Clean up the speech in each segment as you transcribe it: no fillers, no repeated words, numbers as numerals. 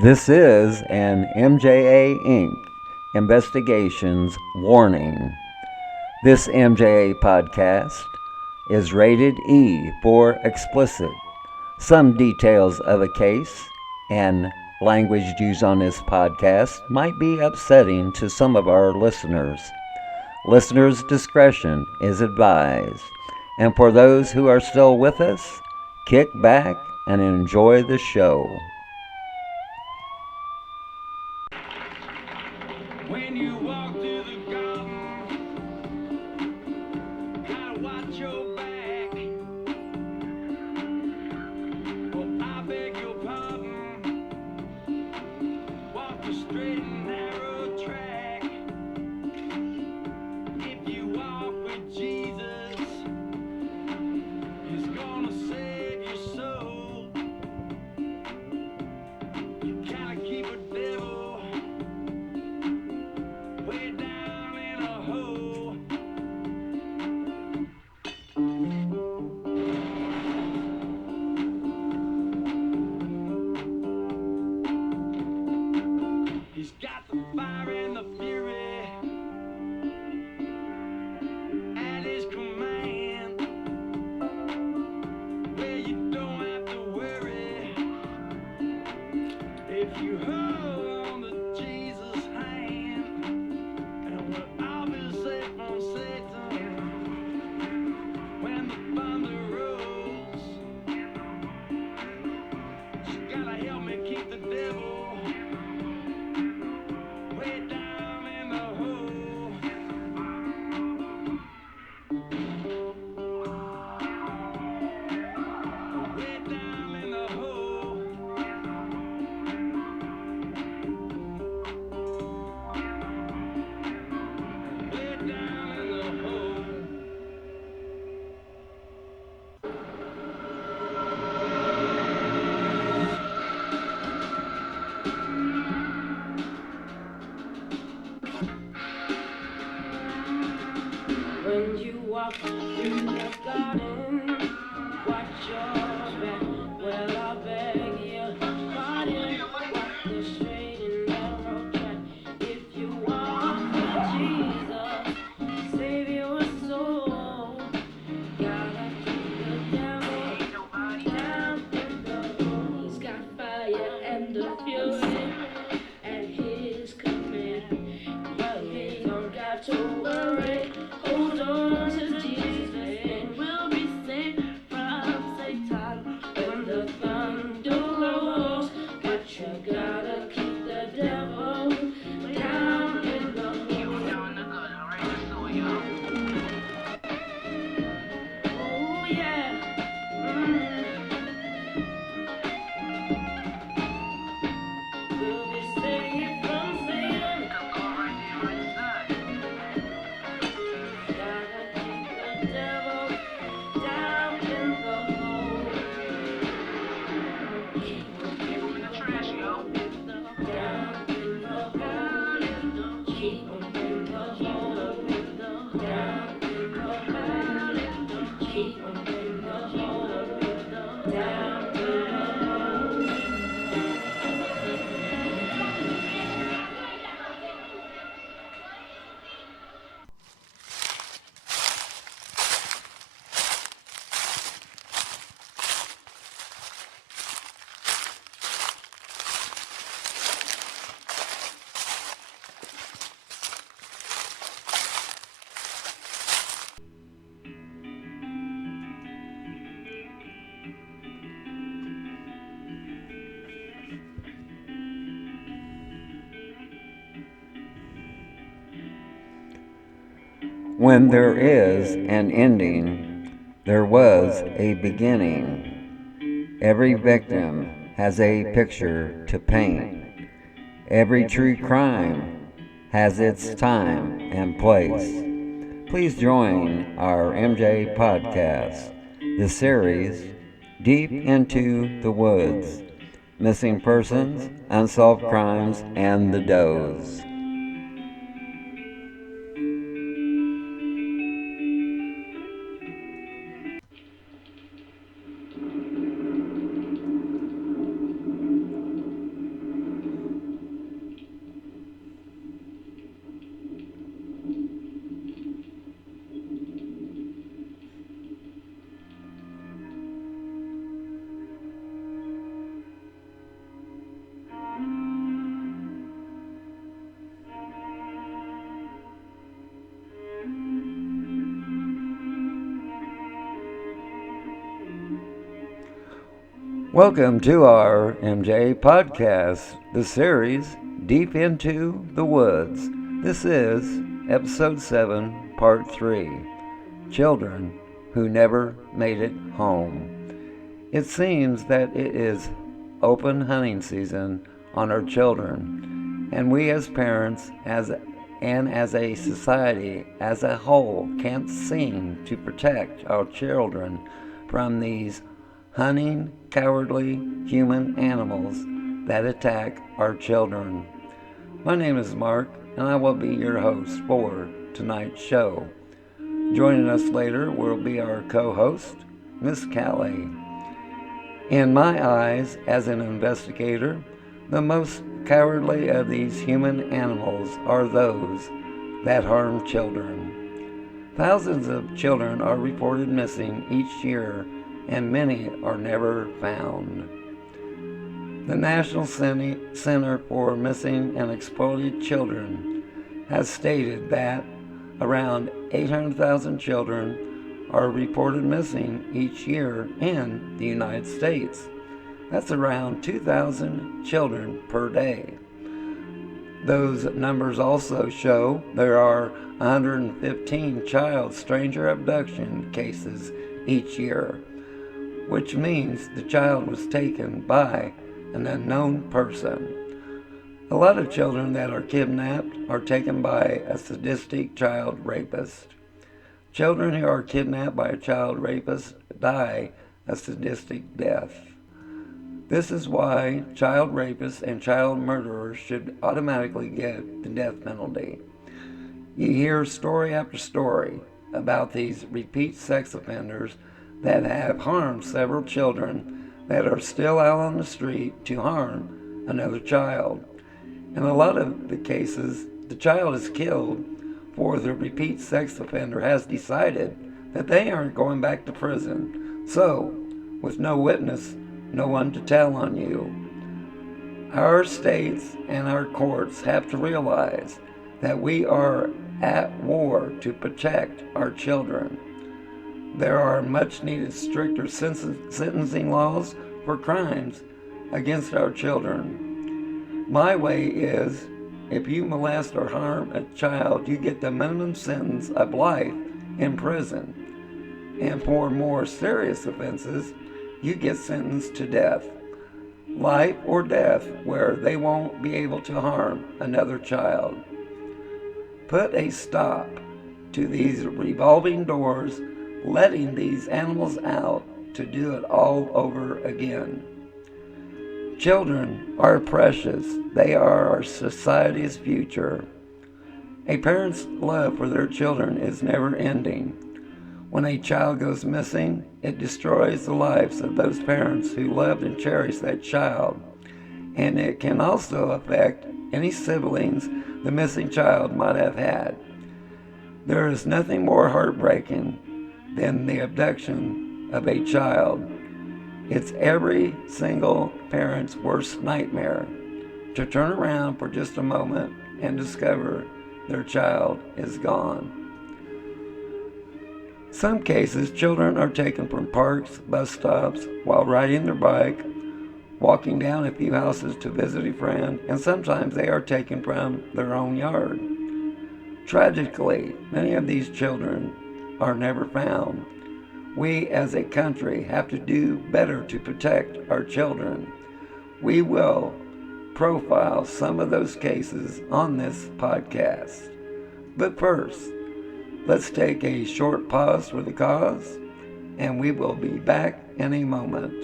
This is an MJA Inc. Investigations warning. This MJA podcast is rated E for explicit. Some details of a case and language used on this podcast might be upsetting to some of our listeners. Listeners' discretion is advised. And for those who are still with us, kick back and enjoy the show. When you walk through the garden, gotta watch your back. Well, I beg your pardon. Walk the straight and narrow track. If you walk with Jesus, He's gonna save your soul. You gotta keep a devil way down in a hole. He's got the fire and the fury at his command, where you don't have to worry if you hold on to Jesus' hand. And we'll all be safe from Satan when the thunder rolls. You gotta help me keep the devil way down in the hole. Way down in the hole. Way down in the hole. When you walk through the garden, watch your back. Well, I beg your pardon. Walk the straight and narrow track. If you walk with Jesus, save your soul. Gotta keep the devil down in the hole. He's got fire and the fury at his command, but he don't got to worry. Hold on to Jesus and we'll be safe from Satan when the thunder rolls. But you gotta keep the devil down in the hole. Oh yeah. We'll be safe from Satan. Gotta keep the devil down in the hole. Keep him in the trash, yo. Down in the hole. Keep him in the hole. Down in the hole. Keep him in the hole. Down in the hole. When there is an ending, there was a beginning. Every victim has a picture to paint. Every true crime has its time and place. Please join our MJ podcast, the series Deep into the Woods, Missing Persons, Unsolved Crimes, and the Does. Welcome to our MJ podcast, the series Deep into the Woods. This is episode 7, part 3, Children Who Never Made It Home. It seems that it is open hunting season on our children, and we as parents as a society as a whole can't seem to protect our children from these hunting, cowardly human animals that attack our children. My name is Mark, and I will be your host for tonight's show. Joining us later will be our co-host, Miss Cali. In my eyes, as an investigator, the most cowardly of these human animals are those that harm children. Thousands of children are reported missing each year, and many are never found. The National Center for Missing and Exploited Children has stated that around 800,000 children are reported missing each year in the United States. That's around 2,000 children per day. Those numbers also show there are 115 child stranger abduction cases each year, which means the child was taken by an unknown person. A lot of children that are kidnapped are taken by a sadistic child rapist. Children who are kidnapped by a child rapist die a sadistic death. This is why child rapists and child murderers should automatically get the death penalty. You hear story after story about these repeat sex offenders that have harmed several children that are still out on the street to harm another child. In a lot of the cases, the child is killed, for the repeat sex offender has decided that they aren't going back to prison. So, with no witness, no one to tell on you. Our states and our courts have to realize that we are at war to protect our children. There are much needed stricter sentencing laws for crimes against our children. My way is, if you molest or harm a child, you get the minimum sentence of life in prison. And for more serious offenses, you get sentenced to death. Life or death, where they won't be able to harm another child. Put a stop to these revolving doors, letting these animals out to do it all over again. Children are precious. They are our society's future. A parent's love for their children is never ending. When a child goes missing, it destroys the lives of those parents who loved and cherished that child. And it can also affect any siblings the missing child might have had. There is nothing more heartbreaking than the abduction of a child. It's every single parent's worst nightmare to turn around for just a moment and discover their child is gone. Some cases, children are taken from parks, bus stops, while riding their bike, walking down a few houses to visit a friend, and sometimes they are taken from their own yard. Tragically, many of these children are never found. We as a country have to do better to protect our children. We will profile some of those cases on this podcast. But first, let's take a short pause for the cause, and we will be back in a moment.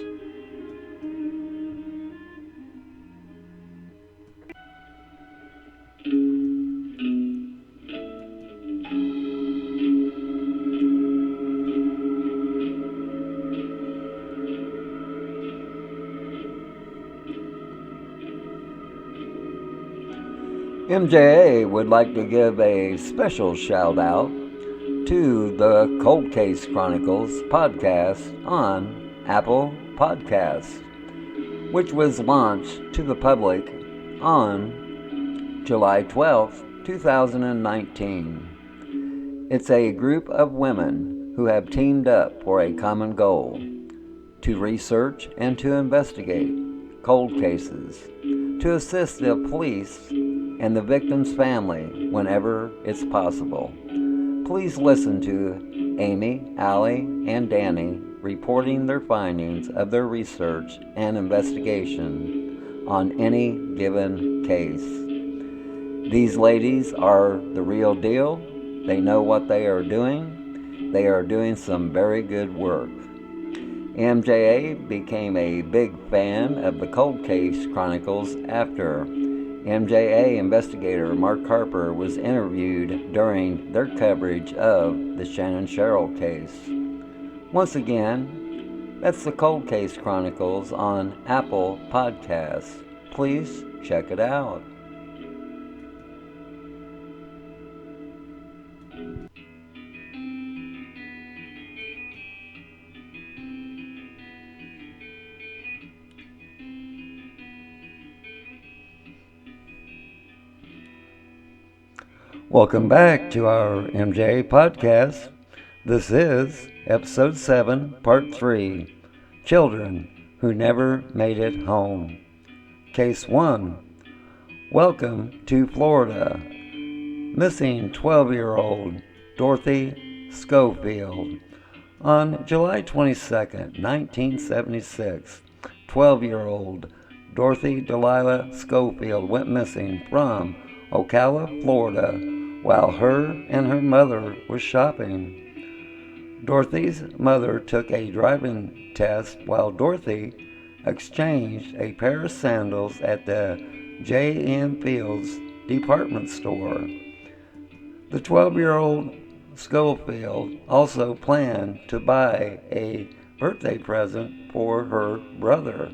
MJA would like to give a special shout out to the Cold Case Chronicles podcast on Apple Podcasts, which was launched to the public on July 12, 2019. It's a group of women who have teamed up for a common goal. to research and to investigate cold cases, to assist the police and the victim's family whenever it's possible. Please listen to Amy, Allie, and Danny reporting their findings of their research and investigation on any given case. These ladies are the real deal. They know what they are doing. They are doing some very good work. MJA became a big fan of the Cold Case Chronicles after MJA investigator Mark Harper was interviewed during their coverage of the Shannon Sherrill case. Once again, that's the Cold Case Chronicles on Apple Podcasts. Please check it out. Welcome back to our MJ podcast. This is Episode 7, Part 3, Children Who Never Made It Home. Case 1, Welcome to Florida. Missing 12-year-old Dorothy Schofield. On July 22, 1976, 12-year-old Dorothy Delilah Schofield went missing from Ocala, Florida, while her and her mother were shopping. Dorothy's mother took a driving test while Dorothy exchanged a pair of sandals at the J.M. Fields department store. The 12-year-old Schofield also planned to buy a birthday present for her brother.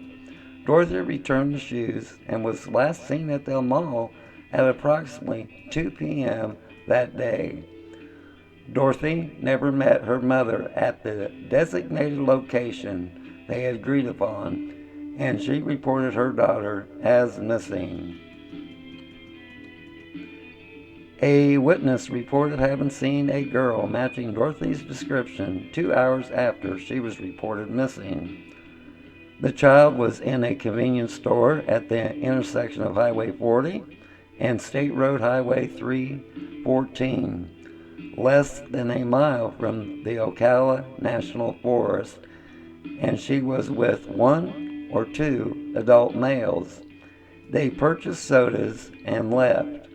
Dorothy returned the shoes and was last seen at the mall at approximately 2 p.m. that day. Dorothy never met her mother at the designated location they had agreed upon, and she reported her daughter as missing. A witness reported having seen a girl matching Dorothy's description 2 hours after she was reported missing. The child was in a convenience store at the intersection of Highway 40 and State Road Highway 314, less than a mile from the Ocala National Forest, and she was with 1 or 2 adult males. They purchased sodas and left.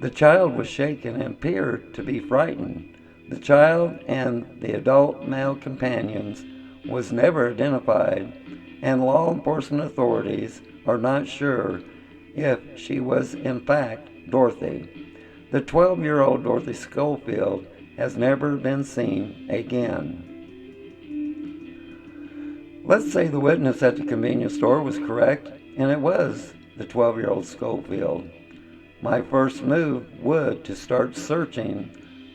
The child was shaken and appeared to be frightened. The child and the adult male companions was never identified, and law enforcement authorities are not sure if she was in fact Dorothy. The 12-year-old Dorothy Schofield has never been seen again. Let's say the witness at the convenience store was correct, and it was the 12-year-old Schofield. My first move would to start searching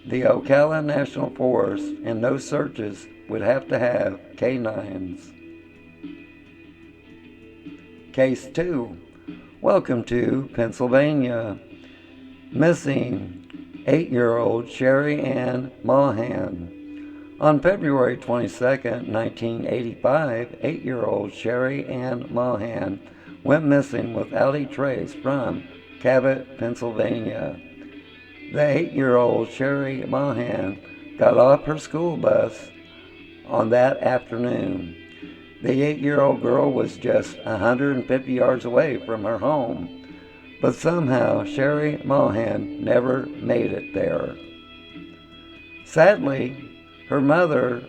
the Ocala National Forest, and those searches would have to have canines. Case 2. Welcome to Pennsylvania. Missing 8-year-old Sherry Ann Mahan. On February 22, 1985, 8-year-old Sherry Ann Mahan went missing without a trace from Cabot, Pennsylvania. The 8-year-old Sherry Mahan got off her school bus on that afternoon. The 8-year-old girl was just 150 yards away from her home, but somehow Sherry Mahan never made it there. Sadly, her mother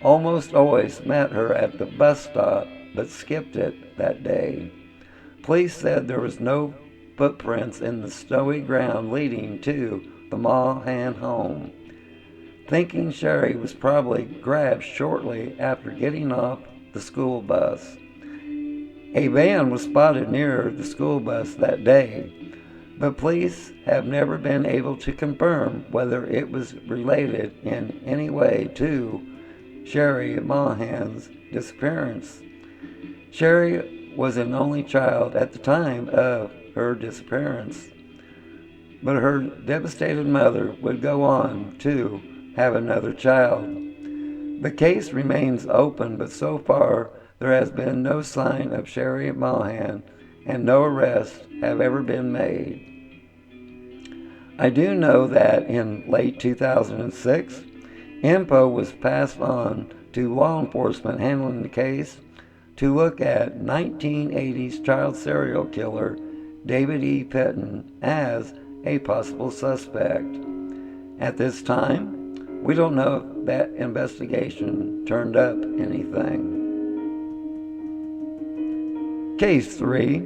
almost always met her at the bus stop, but skipped it that day. Police said there was no footprints in the snowy ground leading to the Mahan home, thinking Sherry was probably grabbed shortly after getting off the school bus. A van was spotted near the school bus that day, but police have never been able to confirm whether it was related in any way to Sherry Mahan's disappearance. Sherry was an only child at the time of her disappearance, but her devastated mother would go on to have another child. The case remains open, but so far there has been no sign of Sherry Mohan and no arrests have ever been made. I do know that in late 2006, info was passed on to law enforcement handling the case to look at 1980s child serial killer David E. Fitton as a possible suspect. At this time, we don't know if that investigation turned up anything. Case 3.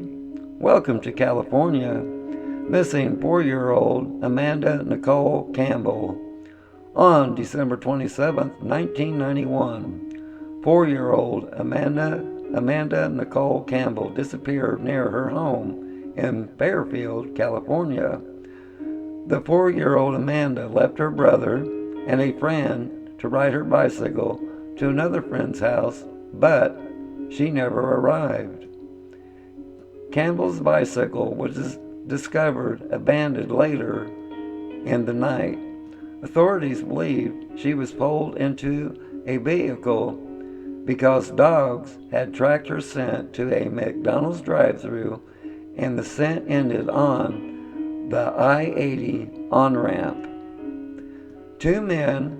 Welcome to California. Missing 4-year-old Amanda Nicole Campbell. On December 27, 1991, 4-year-old Amanda Nicole Campbell disappeared near her home in Fairfield, California. The 4-year-old Amanda left her brother and a friend to ride her bicycle to another friend's house, but she never arrived. Campbell's bicycle was discovered abandoned later in the night. Authorities believed she was pulled into a vehicle because dogs had tracked her scent to a McDonald's drive-thru, and the scent ended on the I-80 on-ramp. 2 men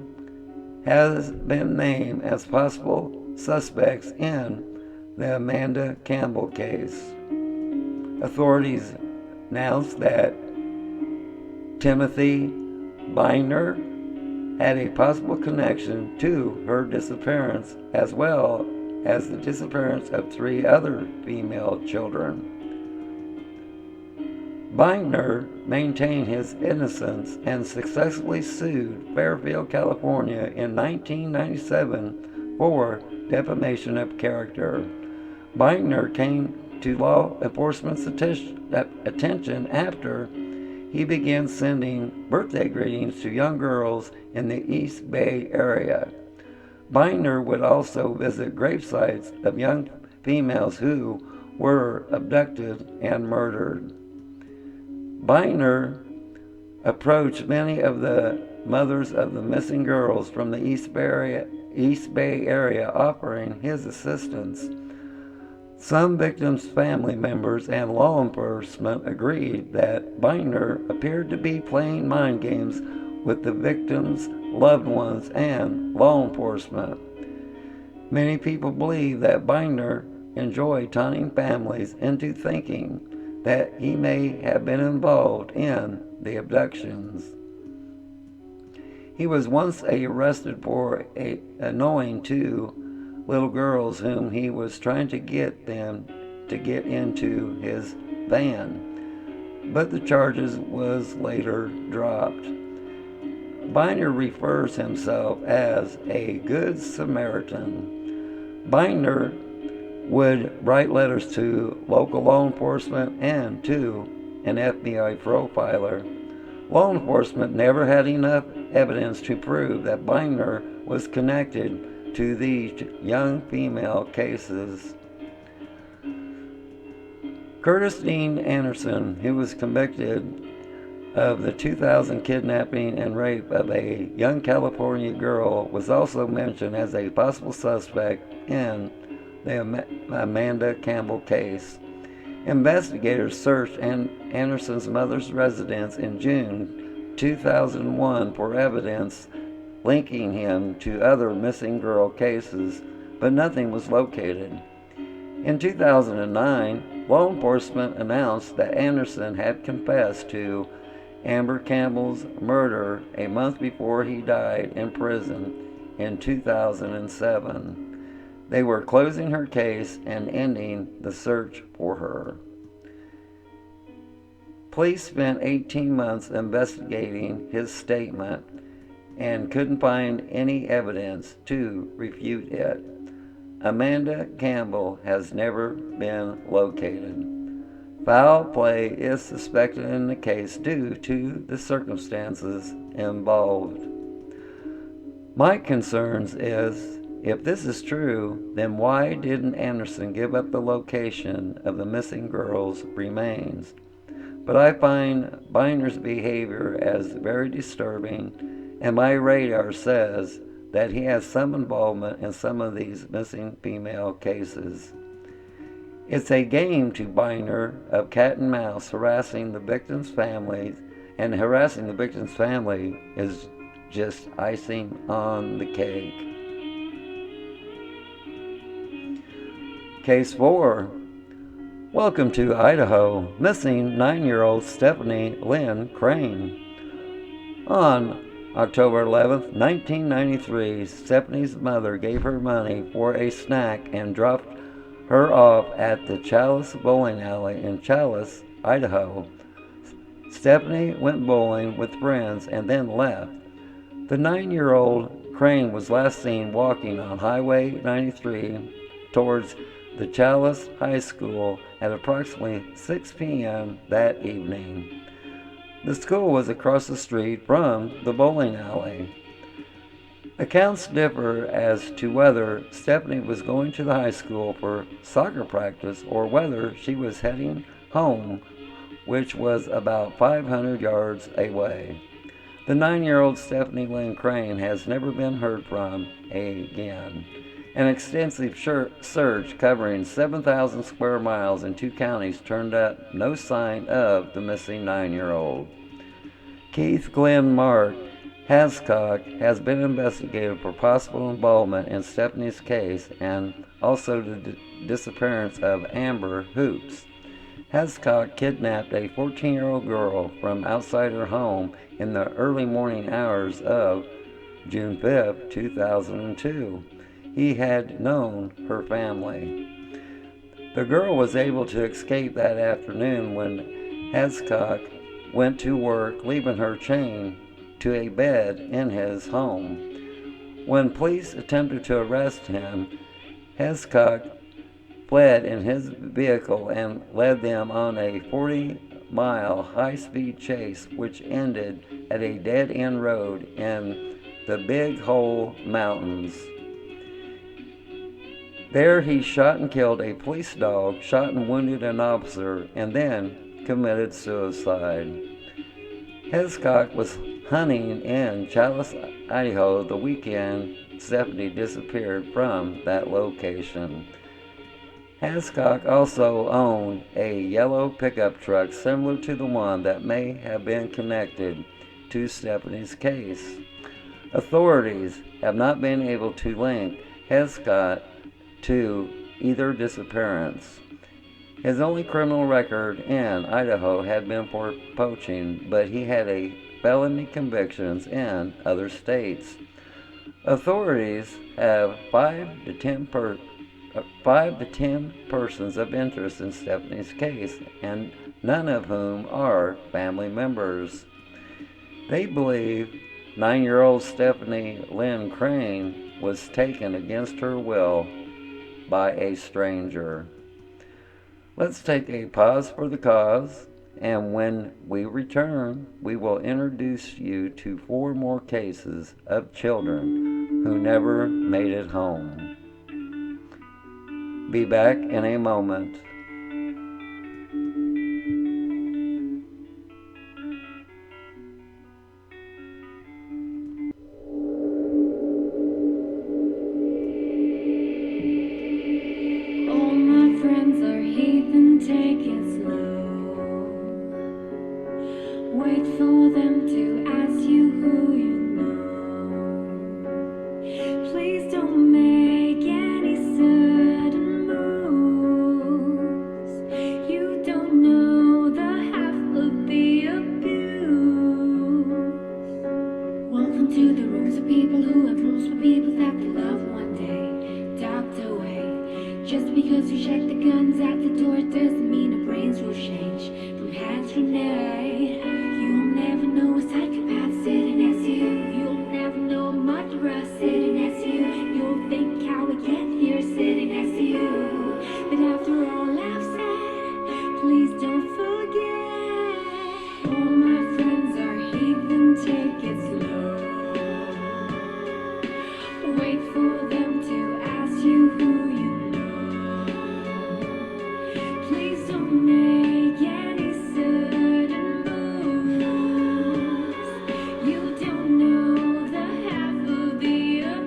has been named as possible suspects in the Amanda Campbell case. Authorities announced that Timothy Byner had a possible connection to her disappearance, as well as the disappearance of 3 other female children. Byner maintained his innocence and successfully sued Fairfield, California in 1997 for defamation of character. Byner came to law enforcement's attention after he began sending birthday greetings to young girls in the East Bay area. Byner would also visit grave sites of young females who were abducted and murdered. Byner approached many of the mothers of the missing girls from the East Bay area offering his assistance. Some victims' family members and law enforcement agreed that Byner appeared to be playing mind games with the victims' loved ones and law enforcement. Many people believe that Byner enjoyed taunting families into thinking that he may have been involved in the abductions. He was once arrested for annoying 2 little girls whom he was trying to get them to get into his van, but the charges was later dropped. Byner refers himself as a good Samaritan. Byner would write letters to local law enforcement and to an FBI profiler. Law enforcement never had enough evidence to prove that Byner was connected to these young female cases. Curtis Dean Anderson, who was convicted of the 2000 kidnapping and rape of a young California girl, was also mentioned as a possible suspect in the Amanda Campbell case. Investigators searched Anderson's mother's residence in June 2001 for evidence linking him to other missing girl cases, but nothing was located. In 2009, law enforcement announced that Anderson had confessed to Amber Campbell's murder a month before he died in prison in 2007. They were closing her case and ending the search for her. Police spent 18 months investigating his statement and couldn't find any evidence to refute it. Amanda Campbell has never been located. Foul play is suspected in the case due to the circumstances involved. My concerns is, if this is true, then why didn't Anderson give up the location of the missing girls' remains? But I find Byner's behavior as very disturbing, and my radar says that he has some involvement in some of these missing female cases. It's a game to Biner of cat and mouse harassing the victims' families, and harassing the victim's family is just icing on the cake. Case 4. Welcome to Idaho. Missing 9-year-old Stephanie Lynn Crane. On October 11, 1993, Stephanie's mother gave her money for a snack and dropped her off at the Chalice Bowling Alley in Chalice, Idaho. Stephanie went bowling with friends and then left. The 9-year-old Crane was last seen walking on Highway 93 towards the Chalice High School at approximately 6 p.m. that evening. The school was across the street from the bowling alley. Accounts differ as to whether Stephanie was going to the high school for soccer practice or whether she was heading home, which was about 500 yards away. The 9-year-old Stephanie Lynn Crane has never been heard from again. An extensive search covering 7,000 square miles in 2 counties turned up no sign of the missing 9-year-old. Keith Glenn Mark Hascock has been investigated for possible involvement in Stephanie's case and also the disappearance of Amber Hoops. Hascock kidnapped a 14-year-old girl from outside her home in the early morning hours of June 5, 2002. He had known her family. The girl was able to escape that afternoon when Hascock went to work, leaving her chained to a bed in his home. When police attempted to arrest him, Hascock fled in his vehicle and led them on a 40-mile high-speed chase, which ended at a dead-end road in the Big Hole Mountains. There he shot and killed a police dog, shot and wounded an officer, and then committed suicide. Hascock was hunting in Chalice, Idaho the weekend Stephanie disappeared from that location. Hascock also owned a yellow pickup truck similar to the one that may have been connected to Stephanie's case. Authorities have not been able to link Hascock to either disappearance. His only criminal record in Idaho had been for poaching, but he had felony convictions in other states. Authorities have 5 to 10 persons of interest in Stephanie's case, and none of whom are family members. They believe 9-year-old Stephanie Lynn Crane was taken against her will by a stranger. Let's take a pause for the cause, and when we return, we will introduce you to 4 more cases of children who never made it home. Be back in a moment. All my friends are heathen, take it slow. Wait for them to ask you who you know. Please don't make any sudden moves. You don't know the half of the abuse. Welcome to the rooms of people who have rooms for people that they love one day docked away. Just because you check the guns at the door doesn't mean the brains will change from hand to grenade. You'll never know a psychopath sitting next to you. You'll never know a murderer sitting next to you. You'll think how we get here sitting next to you. But after all I've said, please don't forget. All my friends are heathen, take it slow. Wait for them to ask you who you know. Please don't make any sudden moves. You don't know the half of the abuse.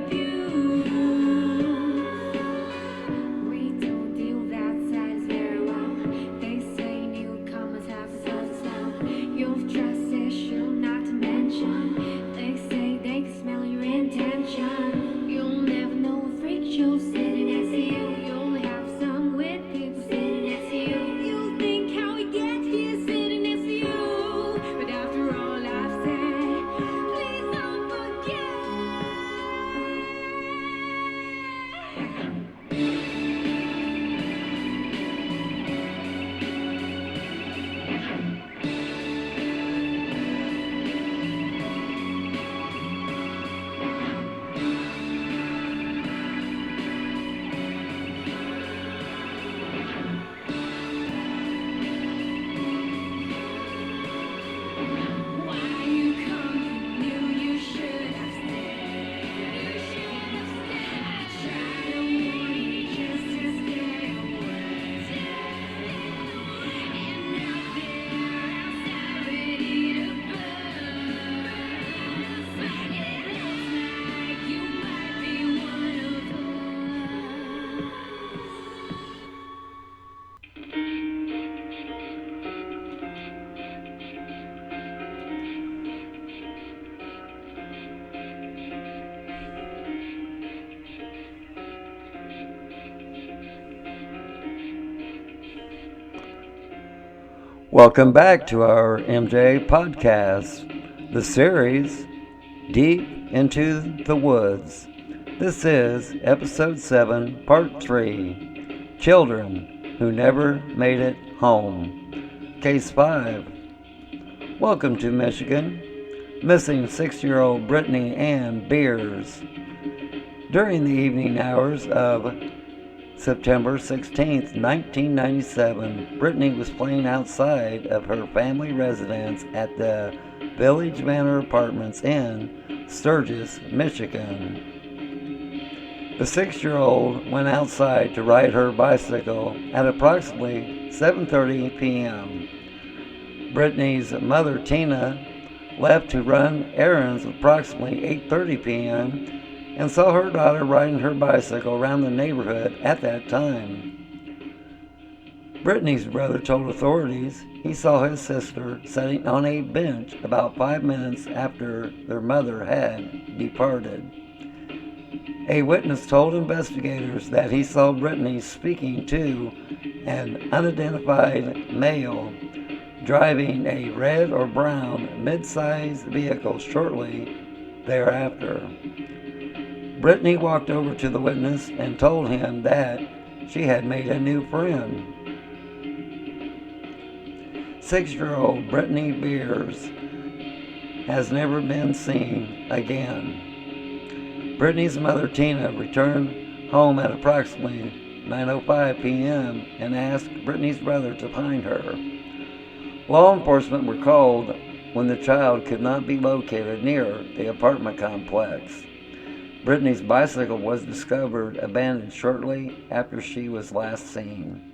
Welcome back to our MJ podcast, the series Deep into the Woods. This is episode 7, part 3, Children Who Never Made It Home. Case 5. Welcome to Michigan. Missing 6-year-old Brittany Ann Beers. During the evening hours of September 16, 1997, Brittany was playing outside of her family residence at the Village Manor Apartments in Sturgis, Michigan. The 6-year-old went outside to ride her bicycle at approximately 7:30 p.m. Brittany's mother, Tina, left to run errands at approximately 8:30 p.m. and saw her daughter riding her bicycle around the neighborhood at that time. Brittany's brother told authorities he saw his sister sitting on a bench about 5 minutes after their mother had departed. A witness told investigators that he saw Brittany speaking to an unidentified male driving a red or brown mid-sized vehicle shortly thereafter. Brittany walked over to the witness and told him that she had made a new friend. 6-year-old Brittany Beers has never been seen again. Brittany's mother, Tina, returned home at approximately 9:05 p.m. and asked Brittany's brother to find her. Law enforcement were called when the child could not be located near the apartment complex. Brittany's bicycle was discovered abandoned shortly after she was last seen.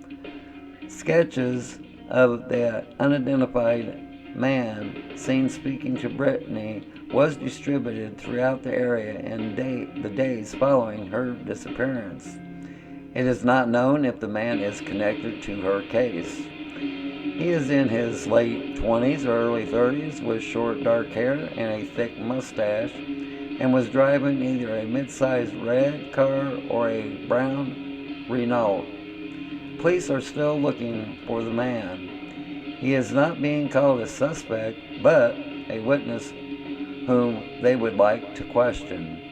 Sketches of the unidentified man seen speaking to Brittany was distributed throughout the area in the days following her disappearance. It is not known if the man is connected to her case. He is in his late 20s or early 30s with short dark hair and a thick mustache, and was driving either a mid-sized red car or a brown Renault. Police are still looking for the man. He is not being called a suspect, but a witness whom they would like to question.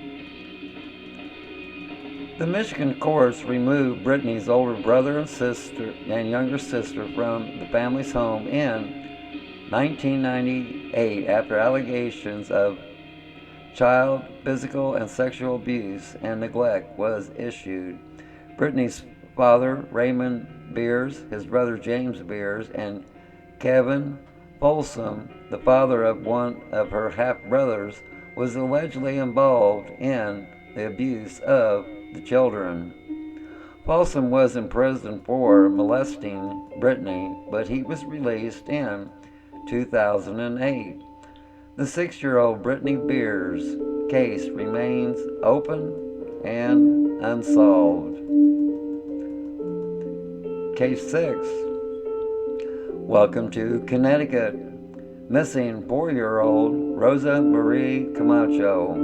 The Michigan courts removed Brittany's older brother and younger sister from the family's home in 1998 after allegations of child physical and sexual abuse and neglect was issued. Brittany's father, Raymond Beers, his brother James Beers, and Kevin Folsom, the father of one of her half-brothers, was allegedly involved in the abuse of the children. Folsom was in prison for molesting Brittany, but he was released in 2008. The 6-year-old Brittany Beers case remains open and unsolved. Case 6. Welcome to Connecticut. Missing 4-year-old Rosa Marie Camacho.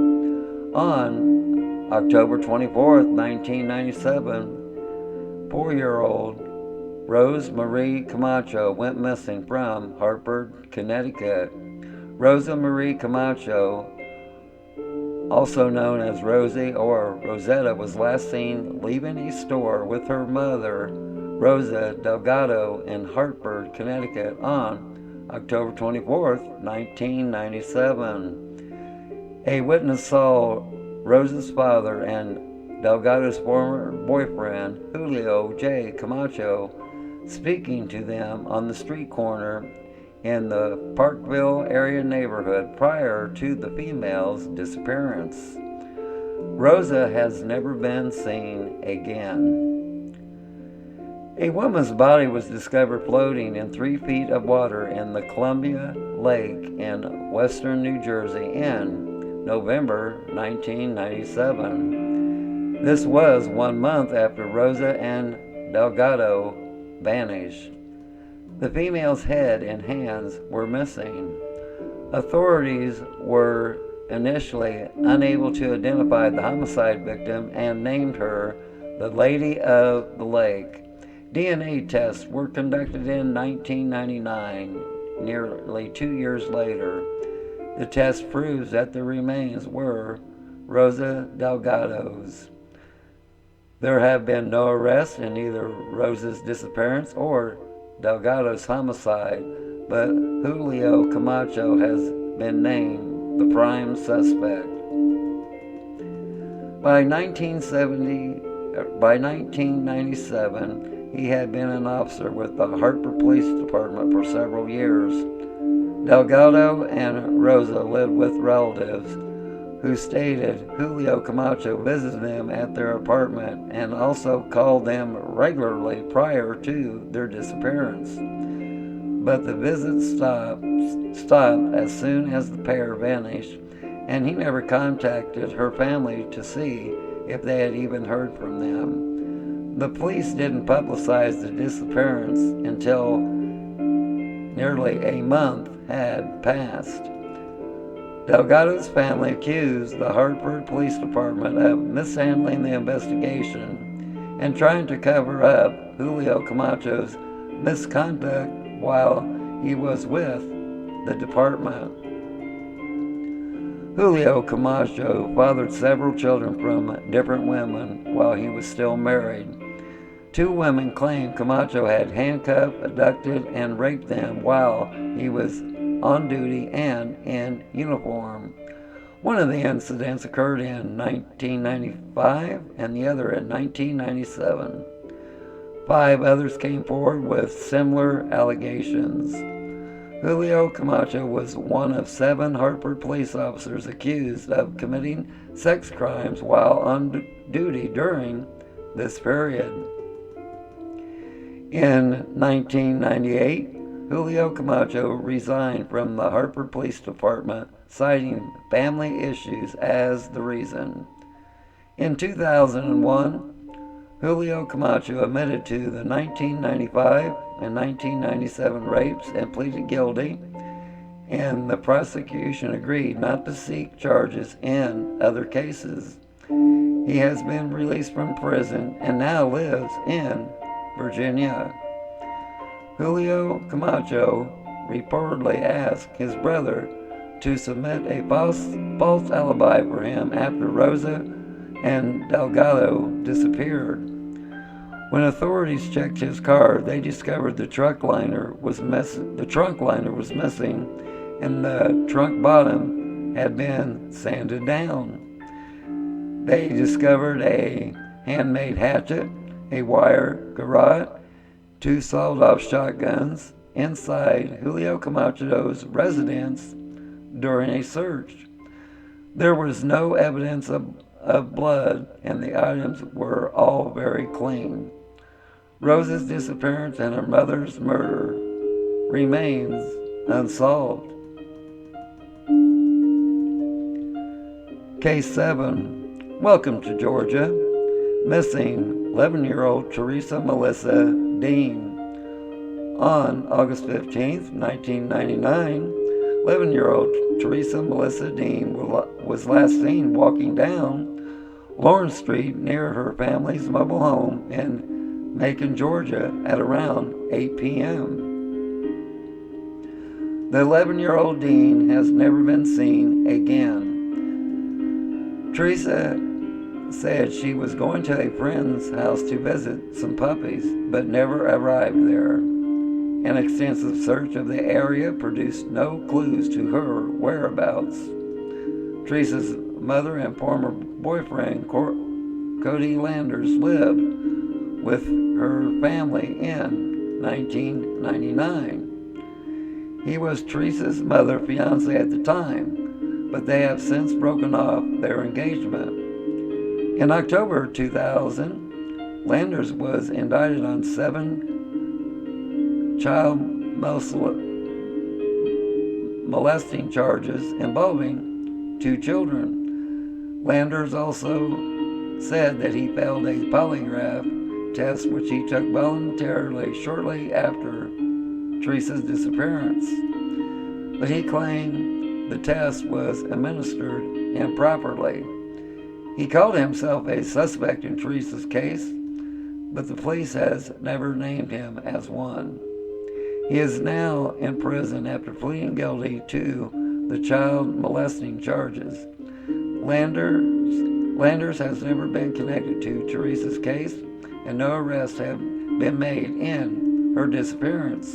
On October 24, 1997, 4-year-old Rose Marie Camacho went missing from Hartford, Connecticut. Rosa Marie Camacho, also known as Rosie or Rosetta, was last seen leaving a store with her mother, Rosa Delgado, in Hartford, Connecticut on October 24, 1997. A witness saw Rosa's father and Delgado's former boyfriend, Julio J. Camacho, speaking to them on the street corner in the Parkville area neighborhood prior to the female's disappearance. Rosa has never been seen again. A woman's body was discovered floating in 3 feet of water in the Columbia Lake in western New Jersey in November 1997. This was 1 month after Rosa and Delgado vanished. The female's head and hands were missing. Authorities were initially unable to identify the homicide victim and named her the Lady of the Lake. DNA tests were conducted in 1999, nearly 2 years later. The test proves that the remains were Rosa Delgado's. There have been no arrests in either Rosa's disappearance or Delgado's homicide, but Julio Camacho has been named the prime suspect. By 1997, he had been an officer with the Hartford Police Department for several years. Delgado and Rosa lived with relatives who stated Julio Camacho visited them at their apartment and also called them regularly prior to their disappearance. But the visit stopped as soon as the pair vanished, and he never contacted her family to see if they had even heard from them. The police didn't publicize the disappearance until nearly a month had passed. Delgado's family accused the Hartford Police Department of mishandling the investigation and trying to cover up Julio Camacho's misconduct while he was with the department. Julio Camacho fathered several children from different women while he was still married. 2 women claimed Camacho had handcuffed, abducted, and raped them while he was on duty and in uniform. One of the incidents occurred in 1995 and the other in 1997. 5 others came forward with similar allegations. Julio Camacho was one of 7 Hartford police officers accused of committing sex crimes while on duty during this period. In 1998, Julio Camacho resigned from the Hartford Police Department, citing family issues as the reason. In 2001, Julio Camacho admitted to the 1995 and 1997 rapes and pleaded guilty, and the prosecution agreed not to seek charges in other cases. He has been released from prison and now lives in Virginia. Julio Camacho reportedly asked his brother to submit a false alibi for him after Rosa and Delgado disappeared. When authorities checked his car, they discovered the trunk liner was missing, and the trunk bottom had been sanded down. They discovered a handmade hatchet, a wire garrote, 2 sawed-off shotguns inside Julio Camacho's residence during a search. There was no evidence of blood, and the items were all very clean. Rosa's disappearance and her mother's murder remains unsolved. Case 7. Welcome to Georgia. Missing 11-year-old Teresa Melissa Dean. On August 15, 1999, 11-year-old Teresa Melissa Dean was last seen walking down Lawrence Street near her family's mobile home in Macon, Georgia at around 8 p.m. The 11-year-old Dean has never been seen again. Teresa said she was going to a friend's house to visit some puppies, but never arrived there. An extensive search of the area produced no clues to her whereabouts. Teresa's mother and former boyfriend, Cody Landers, lived with her family in 1999. He was Teresa's mother's fiance at the time, but they have since broken off their engagement. In October 2000, Landers was indicted on 7 child molesting charges involving 2 children. Landers also said that he failed a polygraph test which he took voluntarily shortly after Teresa's disappearance. But he claimed the test was administered improperly. He called himself a suspect in Teresa's case, but the police has never named him as one. He is now in prison after pleading guilty to the child molesting charges. Landers has never been connected to Teresa's case, and no arrests have been made in her disappearance.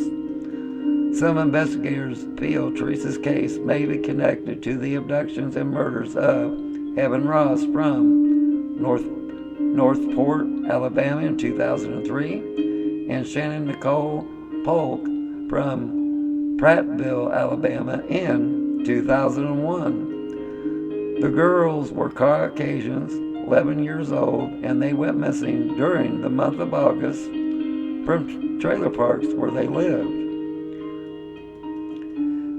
Some investigators feel Teresa's case may be connected to the abductions and murders of Heaven Ross from Northport, Alabama in 2003, and Shannon Nicole Polk from Prattville, Alabama in 2001. The girls were Caucasians, 11 years old, and they went missing during the month of August from trailer parks where they lived.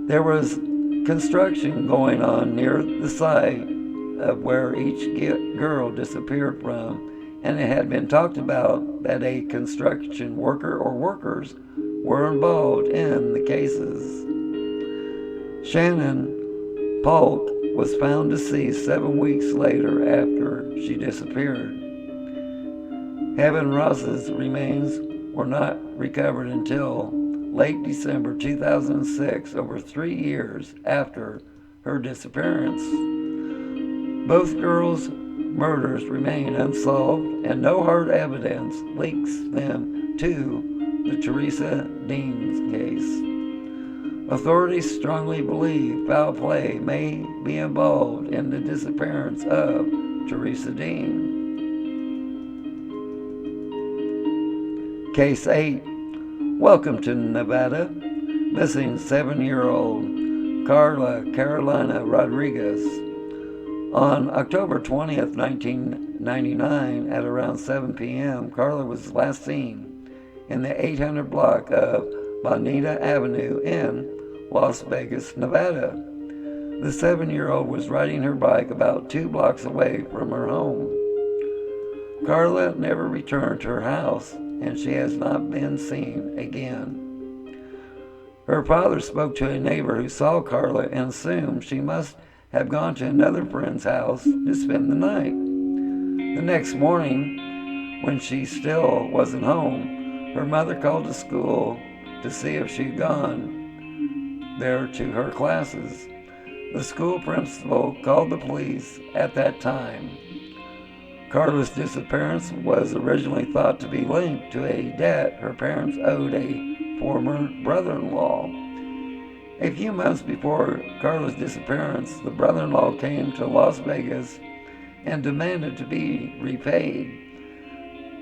There was construction going on near the site of where each girl disappeared from, and it had been talked about that a construction worker or workers were involved in the cases. Shannon Polk was found deceased 7 weeks later after she disappeared. Heaven Ross's remains were not recovered until late December 2006, over 3 years after her disappearance. Both girls' murders remain unsolved, and no hard evidence links them to the Teresa Deans case. Authorities strongly believe foul play may be involved in the disappearance of Teresa Dean. Case 8. Welcome to Nevada. Missing 7-year-old Carla Carolina Rodriguez. On October 20th, 1999, at around 7 p.m., Carla was last seen in the 800 block of Bonita Avenue in Las Vegas, Nevada. The 7-year-old was riding her bike about 2 blocks away from her home. Carla never returned to her house, and she has not been seen again. Her father spoke to a neighbor who saw Carla and assumed she must have gone to another friend's house to spend the night. The next morning, when she still wasn't home, her mother called the school to see if she'd gone there to her classes. The school principal called the police at that time. Carla's disappearance was originally thought to be linked to a debt her parents owed a former brother-in-law. A few months before Carla's disappearance, the brother-in-law came to Las Vegas and demanded to be repaid.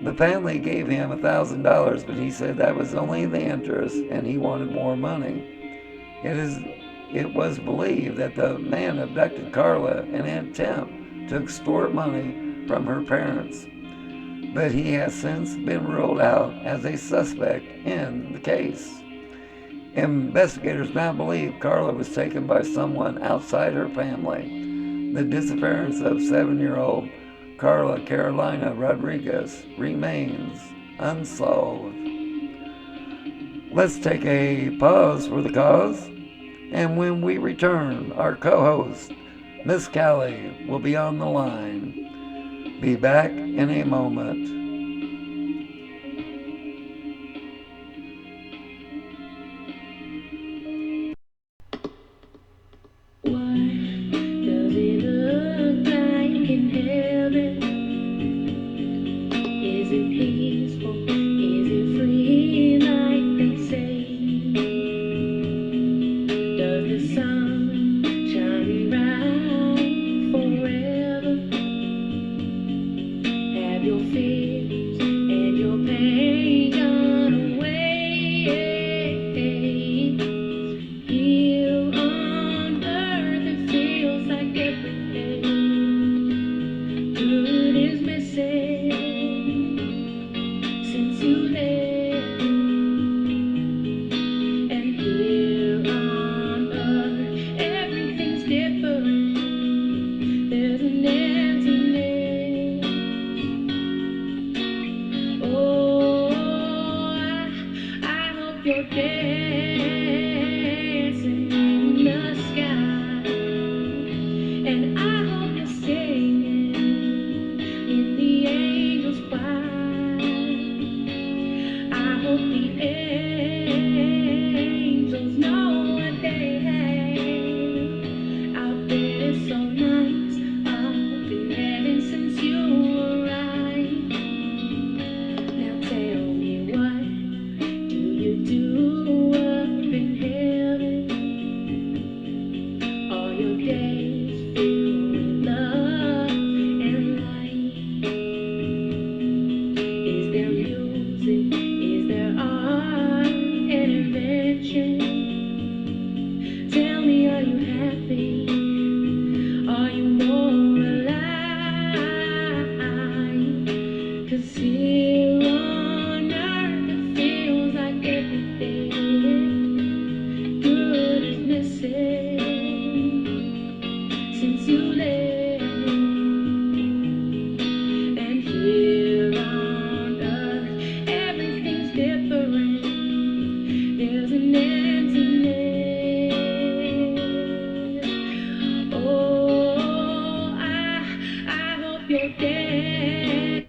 The family gave him $1,000, but he said that was only the interest and he wanted more money. It was believed that the man abducted Carla in an attempt to extort money from her parents, but he has since been ruled out as a suspect in the case. Investigators now believe Carla was taken by someone outside her family. The disappearance of 7-year-old Carla Carolina Rodriguez remains unsolved. Let's take a pause for the cause, and when we return, our co-host, Miss Cali, will be on the line. Be back in a moment.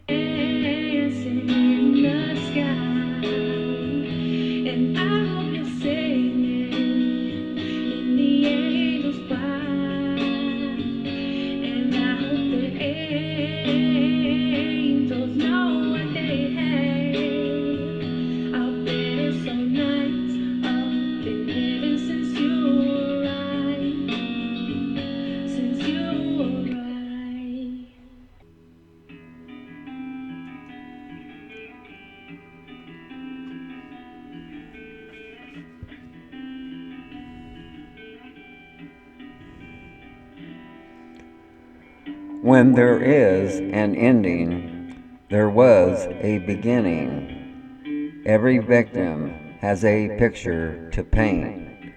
dancing in the sky. And I hope you're singing in the angel's choir. And I hope the angels know what they have out there. So nights up in heaven since you arrived. Since you arrived. When there is an ending, there was a beginning. Every victim has a picture to paint.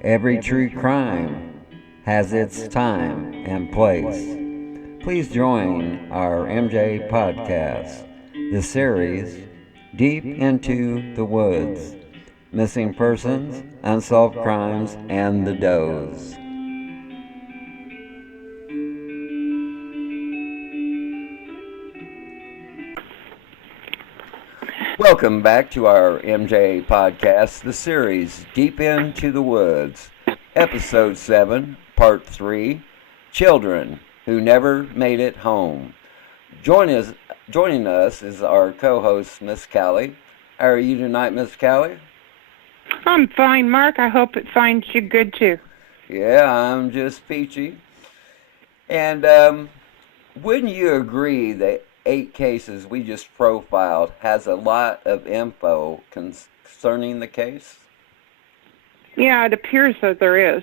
Every true crime has its time and place. Please join our MJ podcast, the series Deep into the Woods, Missing Persons, Unsolved Crimes, and the Does. Welcome back to our MJ podcast, the series Deep into the Woods, Episode 7, Part 3, Children Who Never Made It Home. Joining us is our co-host, Miss Cali. How are you tonight, Miss Cali? I'm fine, Mark. I hope it finds you good, too. Yeah, I'm just peachy. And wouldn't you agree that 8 cases we just profiled has a lot of info concerning the case? Yeah, it appears that there is.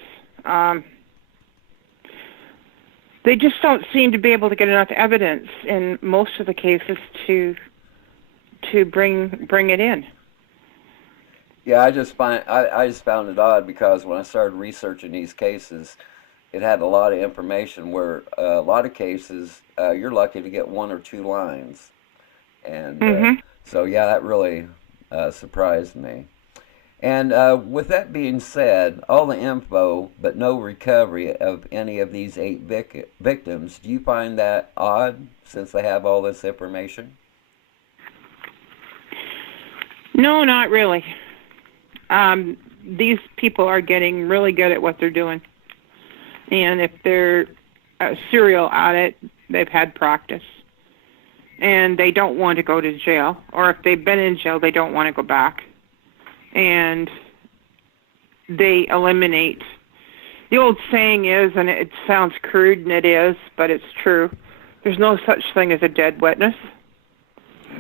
They just don't seem to be able to get enough evidence in most of the cases to bring it in. Yeah, I just found it odd because when I started researching these cases, it had a lot of information where a lot of cases you're lucky to get 1 or 2 lines, and so yeah, that really surprised me. And with that being said, all the info but no recovery of any of these 8 victims, do you find that odd since they have all this information? No, not really. These people are getting really good at what they're doing. And if they're a serial addict, they've had practice. And they don't want to go to jail. Or if they've been in jail, they don't want to go back. And they eliminate. The old saying is, and it sounds crude, and it is, but it's true, there's no such thing as a dead witness.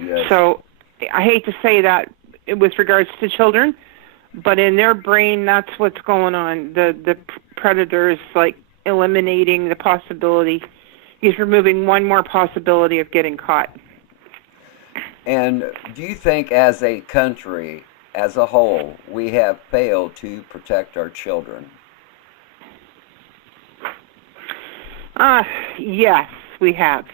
Yes. So I hate to say that with regards to children, but in their brain, that's what's going on. The predator is like eliminating the possibility. He's removing one more possibility of getting caught. And do you think as a country, as a whole, we have failed to protect our children? Yes, we have.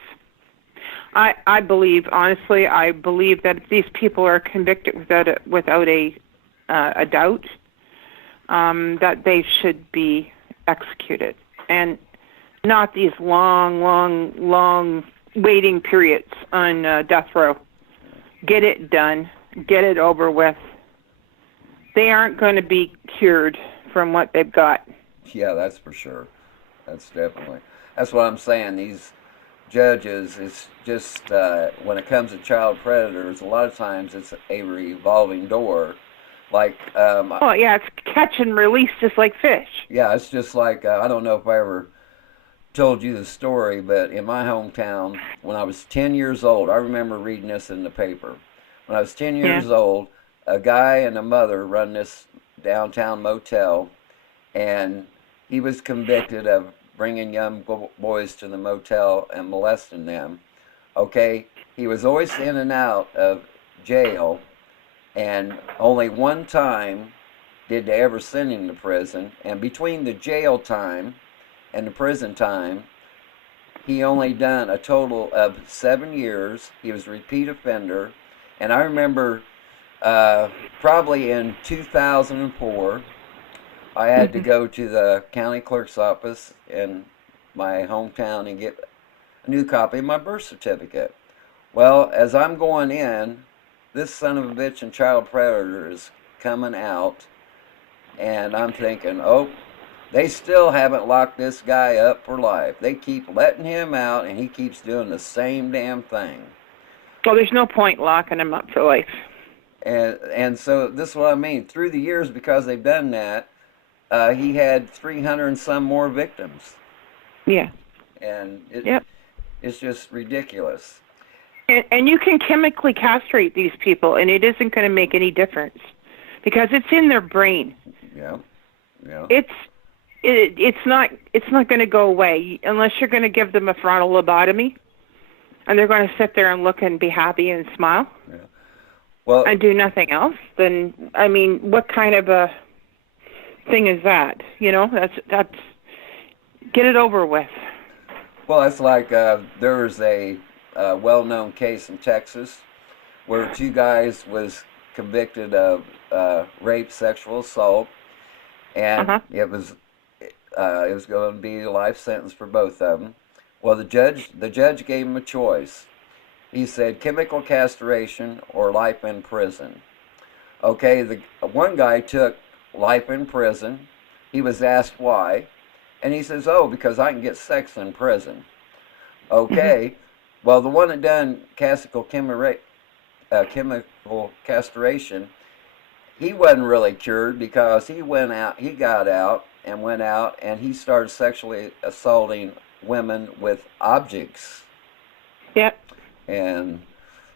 I believe, honestly, I believe that if these people are convicted without a doubt, that they should be executed, and not these long waiting periods on death row. Get it done. Get it over with. They aren't going to be cured from what they've got. Yeah, that's for sure. That's what I'm saying. These judges, it's just, when it comes to child predators, a lot of times it's a revolving door. Like, Oh, yeah, it's catch and release just like fish. yeah, it's just like, I don't know if I ever told you the story, but in my hometown, when I was 10 years old, I remember reading this in the paper. When I was 10 years old, a guy and a mother run this downtown motel, and he was convicted of bringing young boys to the motel and molesting them. Okay, he was always in and out of jail, and only one time did they ever send him to prison. And between the jail time and the prison time, he only done a total of 7 years. He was a repeat offender. And I remember probably in 2004, I had to go to the county clerk's office in my hometown and get a new copy of my birth certificate. Well, as I'm going in, this son of a bitch and child predator is coming out, and I'm thinking, oh, they still haven't locked this guy up for life. They keep letting him out, and he keeps doing the same damn thing. Well, there's no point locking him up for life. And so this is what I mean. Through the years, because they've done that, he had 300 and some more victims. Yeah. And Yep. it's just ridiculous. And you can chemically castrate these people, and it isn't going to make any difference because it's in their brain. Yeah. It's not going to go away unless you're going to give them a frontal lobotomy, and they're going to sit there and look and be happy and smile. Yeah. Well, and do nothing else. Then I mean, what kind of a thing is that? You know, that's get it over with. Well, it's like there was a well-known case in Texas where two guys was convicted of rape, sexual assault, and it was going to be a life sentence for both of them. Well, the judge gave him a choice. He said chemical castration or life in prison. Okay, the one guy took life in prison. He was asked why, and he says, "Oh, because I can get sex in prison." Okay, well, the one that done chemical castration, he wasn't really cured because he got out, and he started sexually assaulting women with objects. Yep. And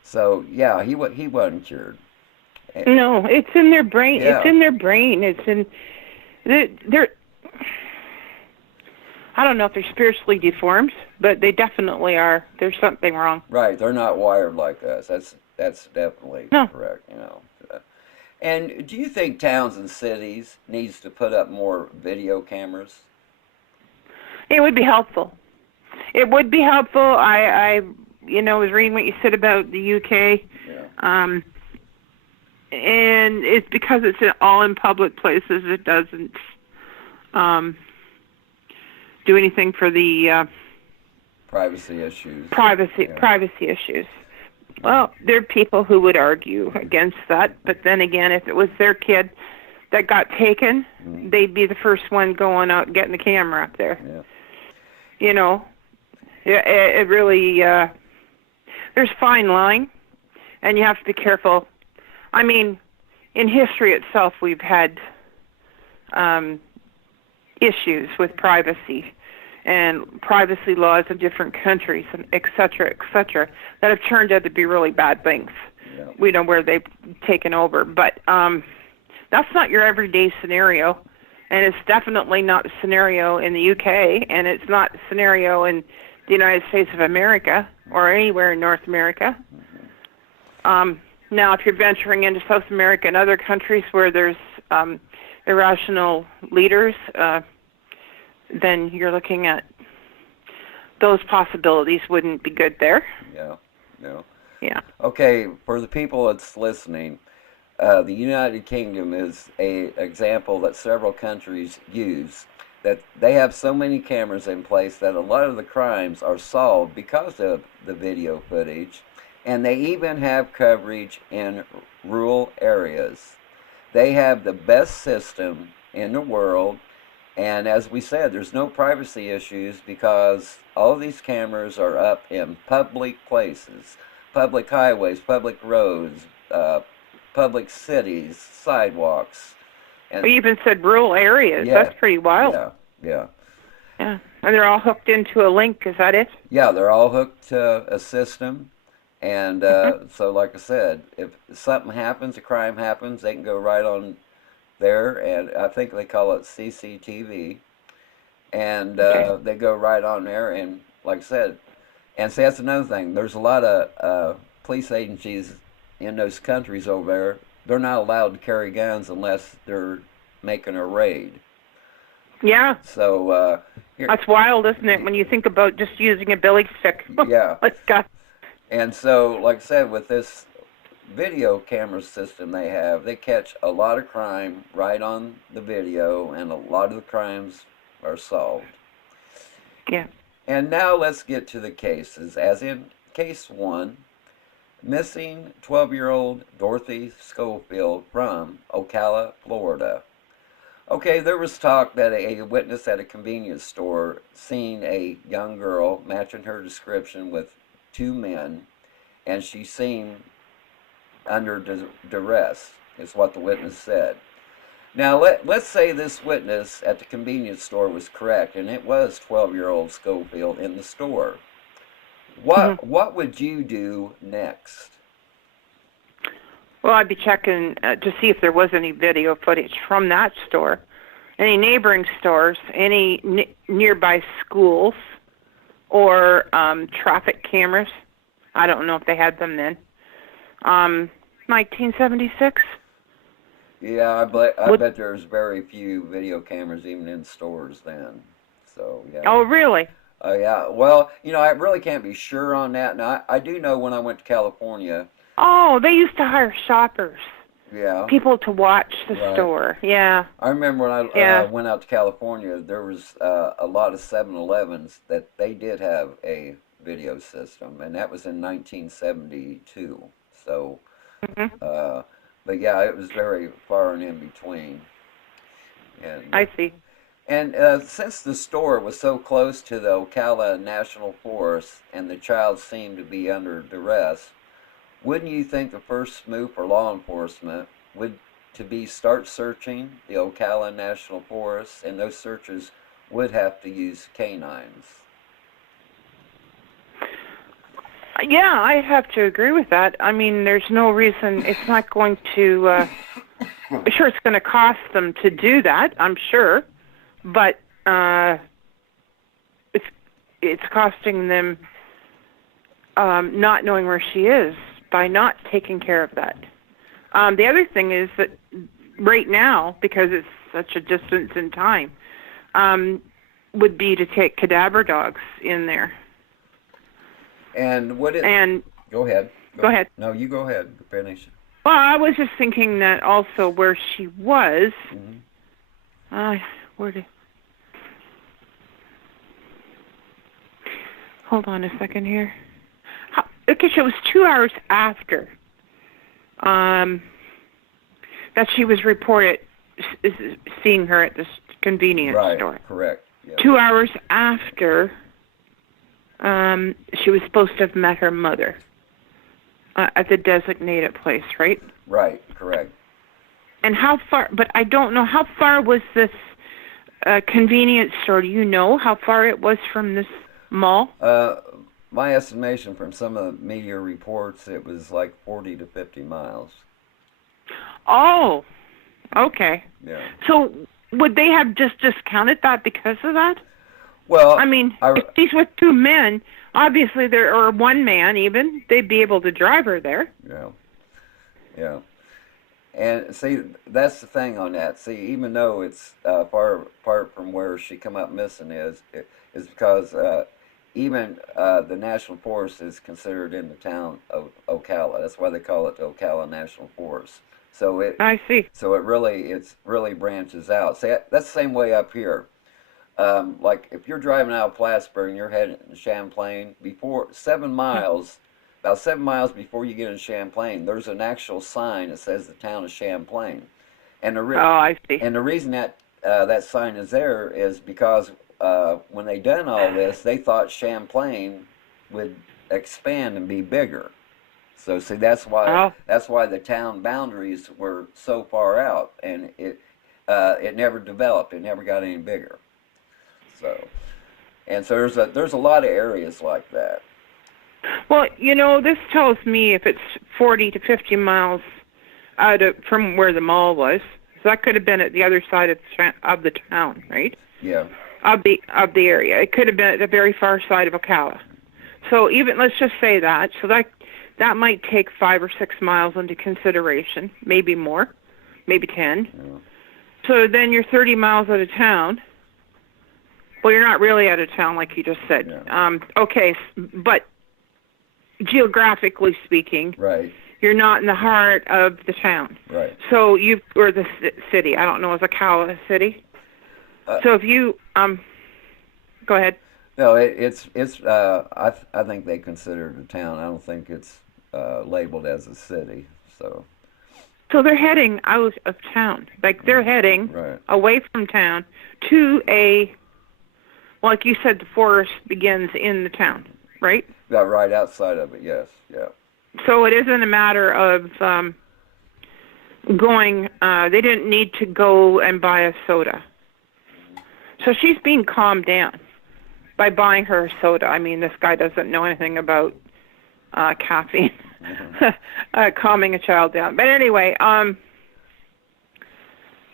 so, yeah, he wasn't cured. No, it's in their brain. Yeah. It's in their brain. It's in they're I don't know if they're spiritually deformed, but they definitely are. There's something wrong. Right, they're not wired like us. That's definitely correct. You know. And do you think towns and cities needs to put up more video cameras? It would be helpful. It would be helpful. I was reading what you said about the UK. Yeah. And it's because it's all in public places. It doesn't do anything for the privacy issues. Privacy issues. Well, there are people who would argue against that, but then again, if it was their kid that got taken, they'd be the first one going out and getting the camera up there. Yeah. You know, it really, there's fine line, and you have to be careful. I mean, in history itself, we've had issues with privacy and privacy laws in different countries, and et cetera, that have turned out to be really bad things. Yeah. We know where they've taken over, but that's not your everyday scenario, and it's definitely not a scenario in the UK, and it's not a scenario in the United States of America or anywhere in North America. Now, if you're venturing into South America and other countries where there's irrational leaders, then you're looking at those possibilities wouldn't be good there. Yeah. Yeah. Okay, for the people that's listening, the United Kingdom is an example that several countries use. That they have so many cameras in place that a lot of the crimes are solved because of the video footage, and they even have coverage in rural areas. They have the best system in the world, and as we said, there's no privacy issues because all of these cameras are up in public places, public highways, public roads, public cities, sidewalks. And We even said rural areas. Yeah. That's pretty wild. Yeah. Yeah. And they're all hooked into a link. Is that it? Yeah, they're all hooked to a system. And so, like I said, if something happens, a crime happens, they can go right on there, and I think they call it CCTV. And they go right on there, and like I said, and see, that's another thing. There's a lot of police agencies in those countries over there. They're not allowed to carry guns unless they're making a raid. Yeah. So That's wild, isn't it, when you think about just using a billy stick? Yeah. God. And so, like I said, with this video camera system they catch a lot of crime right on the video, and a lot of the crimes are solved. Yeah. And now let's get to the cases. As in case 1, missing 12-year-old Dorothy Schofield from Ocala, Florida. Okay, there was talk that a witness at a convenience store seen a young girl matching her description with 2 men, and she seemed under duress, is what the witness said. Now, let's say this witness at the convenience store was correct, and it was 12-year-old Schofield in the store. What would you do next? Well, I'd be checking to see if there was any video footage from that store, any neighboring stores, any nearby schools, or traffic cameras. I don't know if they had them then. 1976? Yeah, I bet there's very few video cameras even in stores then. So, yeah. Oh, really? Yeah. Well, I really can't be sure on that. Now, I do know when I went to California. Oh, they used to hire shoppers. Yeah. People to watch the Right. store. Yeah. I remember when I went out to California, there was a lot of 7-Elevens that they did have a video system, and that was in 1972. So, but yeah, it was very far and in between. And I see. And since the store was so close to the Ocala National Forest and the child seemed to be under duress, wouldn't you think the first move for law enforcement would to be start searching the Ocala National Forest, and those searches would have to use canines? Yeah, I have to agree with that. I mean, there's no reason. It's not going to. Sure, it's going to cost them to do that. I'm sure, but it's costing them not knowing where she is by not taking care of that. The other thing is that right now, because it's such a distance in time, would be to take cadaver dogs in there. And what it? And go ahead. Go ahead. No, you go ahead. Finish. Well, I was just thinking that also where she was. Hold on a second here. Okay, so it was 2 hours after that she was reported seeing her at this convenience store. Right, correct. Yeah. 2 hours after she was supposed to have met her mother at the designated place, right? Right, correct. And how far, but I don't know, how far was this convenience store? Do you know how far it was from this mall? My estimation from some of the media reports, it was like 40 to 50 miles. Oh, okay. Yeah. So would they have just discounted that because of that? Well, I mean, if she's with 2 men, obviously or 1 man even, they'd be able to drive her there. Yeah. Yeah. And see, that's the thing on that. See, even though it's far from where she come up missing is because even the National Forest is considered in the town of Ocala. That's why they call it the Ocala National Forest. So I see. So it really branches out. See, that's the same way up here. Like if you're driving out of Plattsburgh and you're heading to Champlain, about 7 miles before you get in Champlain, there's an actual sign that says the town of Champlain. And I see. And the reason that that sign is there is because when they done all this, they thought Champlain would expand and be bigger. So see, that's why the town boundaries were so far out, and it never developed. It never got any bigger. So there's a lot of areas like that. Well, this tells me if it's 40 to 50 miles from where the mall was, so that could have been at the other side of the town, right? Yeah. Of the area, it could have been at the very far side of Ocala. So even let's just say that. So that might take 5 or 6 miles into consideration, maybe more, maybe 10. Yeah. So then you're 30 miles out of town. Well, you're not really out of town, like you just said. Yeah. Okay, but geographically speaking, right, you're not in the heart of the town. Right. So or the city. I don't know, is Ocala a city? So if you, go ahead. No, it's. I think they consider it a town. I don't think it's labeled as a city. So So they're heading out of town. Like they're heading right. away from town to a, like you said, the forest begins in the town, right? Yeah, right outside of it. Yes. Yeah. So it isn't a matter of going. They didn't need to go and buy a soda. So she's being calmed down by buying her a soda. I mean, this guy doesn't know anything about caffeine, calming a child down. But anyway,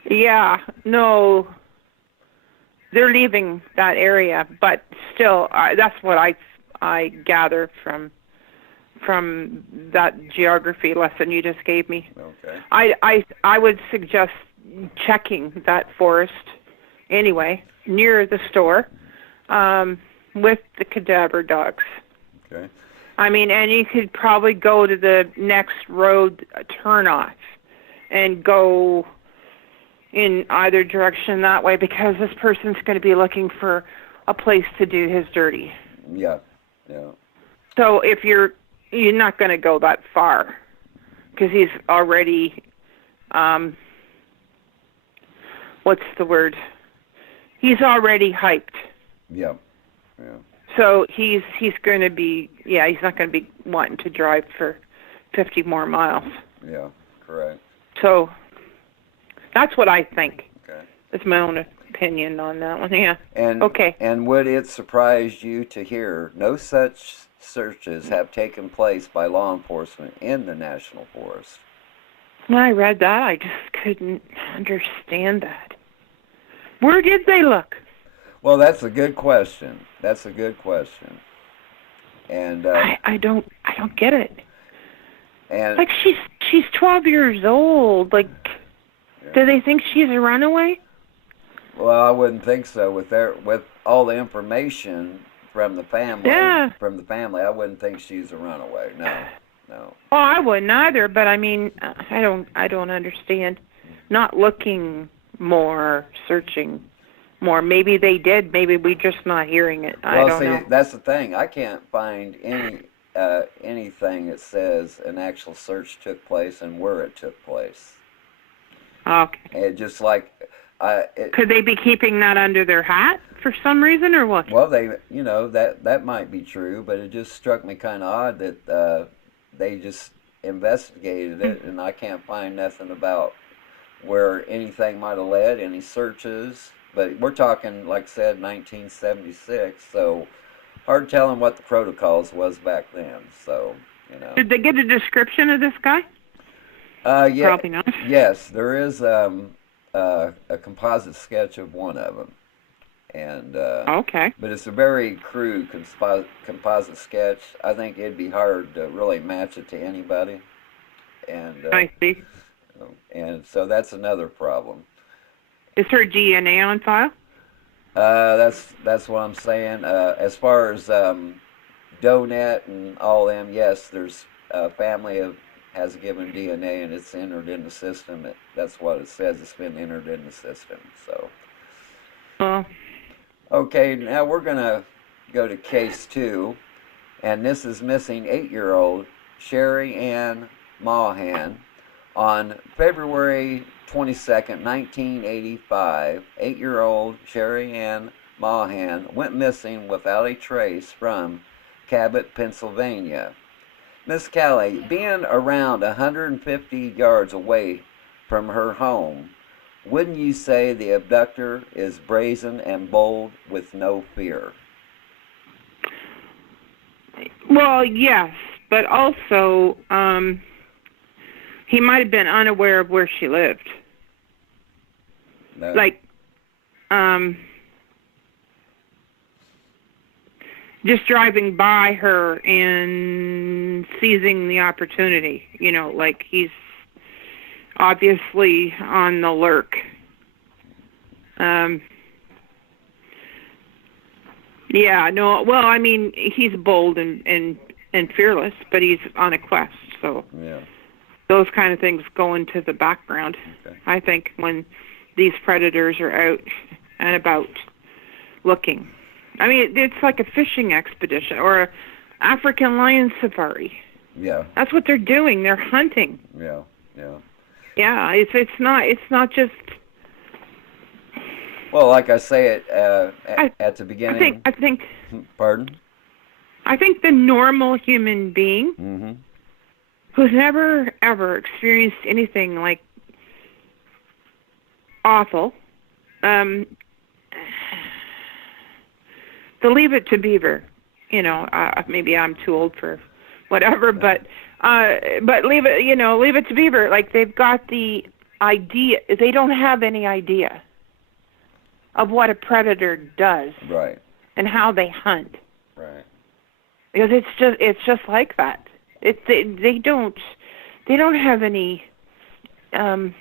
yeah, no, they're leaving that area, but still, that's what I gather from that geography lesson you just gave me. Okay. I would suggest checking that forest anyway near the store with the cadaver dogs. Okay. I mean, and you could probably go to the next road turnoff and go in either direction that way, because this person's going to be looking for a place to do his dirty. Yeah. Yeah. So if you're not going to go that far, because he's already, what's the word? He's already hyped. Yeah. Yeah. So he's going to be, he's not going to be wanting to drive for 50 more miles. Yeah. Correct. So that's what I think. Okay. That's my own opinion on that one. Yeah. And Okay. And would it surprise you to hear no such searches have taken place by law enforcement in the National Forest? When I read that, I just couldn't understand that. Where did they look? Well, that's a good question. That's a good question. And I don't get it. and Like she's 12 years old. Like, do they think she's a runaway? well, I wouldn't think so. With all the information from the family, Yeah. I wouldn't think she's a runaway. No. Oh, I wouldn't either. But I mean, I don't understand. Not looking more, searching more. Maybe they did. Maybe we just not hearing it. I Well, don't see, know. that's the thing. I can't find anything that says an actual search took place and where it took place. Okay. It just like Could they be keeping that under their hat for some reason, or what? well, that might be true, but it just struck me kind of odd that they just investigated it, and I can't find nothing about where anything might have led, any searches. But we're talking, like I said, 1976, so hard telling what the protocols was back then. So, Did they get a description of this guy? Yeah, Probably not. yes, there is a composite sketch of one of them, and Okay. but it's a very crude composite sketch. I think it'd be hard to really match it to anybody, and I see. so that's another problem. Is her DNA on file? That's what I'm saying. As far as Donut and all them, yes, there's a family has given DNA and it's entered in the system. That's what it says. It's been entered in the system. So. Well, Okay, now we're gonna go to case 2, and this is missing 8-year-old Sherry Ann Mahan. On February 22nd, 1985, 8-year-old Sherry Ann Mahan went missing without a trace from Cabot, Pennsylvania. Miss Cali, being around 150 yards away from her home, wouldn't you say the abductor is brazen and bold with no fear? well, yes, but also he might have been unaware of where she lived. No. Like, just driving by her and seizing the opportunity. Like he's obviously on the lurk. Yeah, no, well, I mean, he's bold and fearless, but he's on a quest, so Yeah. those kind of things go into the background, Okay. I think, when these predators are out and about looking. I mean, it's like a fishing expedition or a African lion safari. Yeah. That's what they're doing. They're hunting. Yeah. Yeah. Yeah, it's not just. Well, like I say it at the beginning. I think Pardon? I think the normal human being Mm-hmm. who's never ever experienced anything like awful, to leave it to Beaver. You know, maybe I'm too old for whatever, but leave it to Beaver. Like, they've got the idea. They don't have any idea of what a predator does. Right. And how they hunt. Right. Because it's just like that. They don't have any warm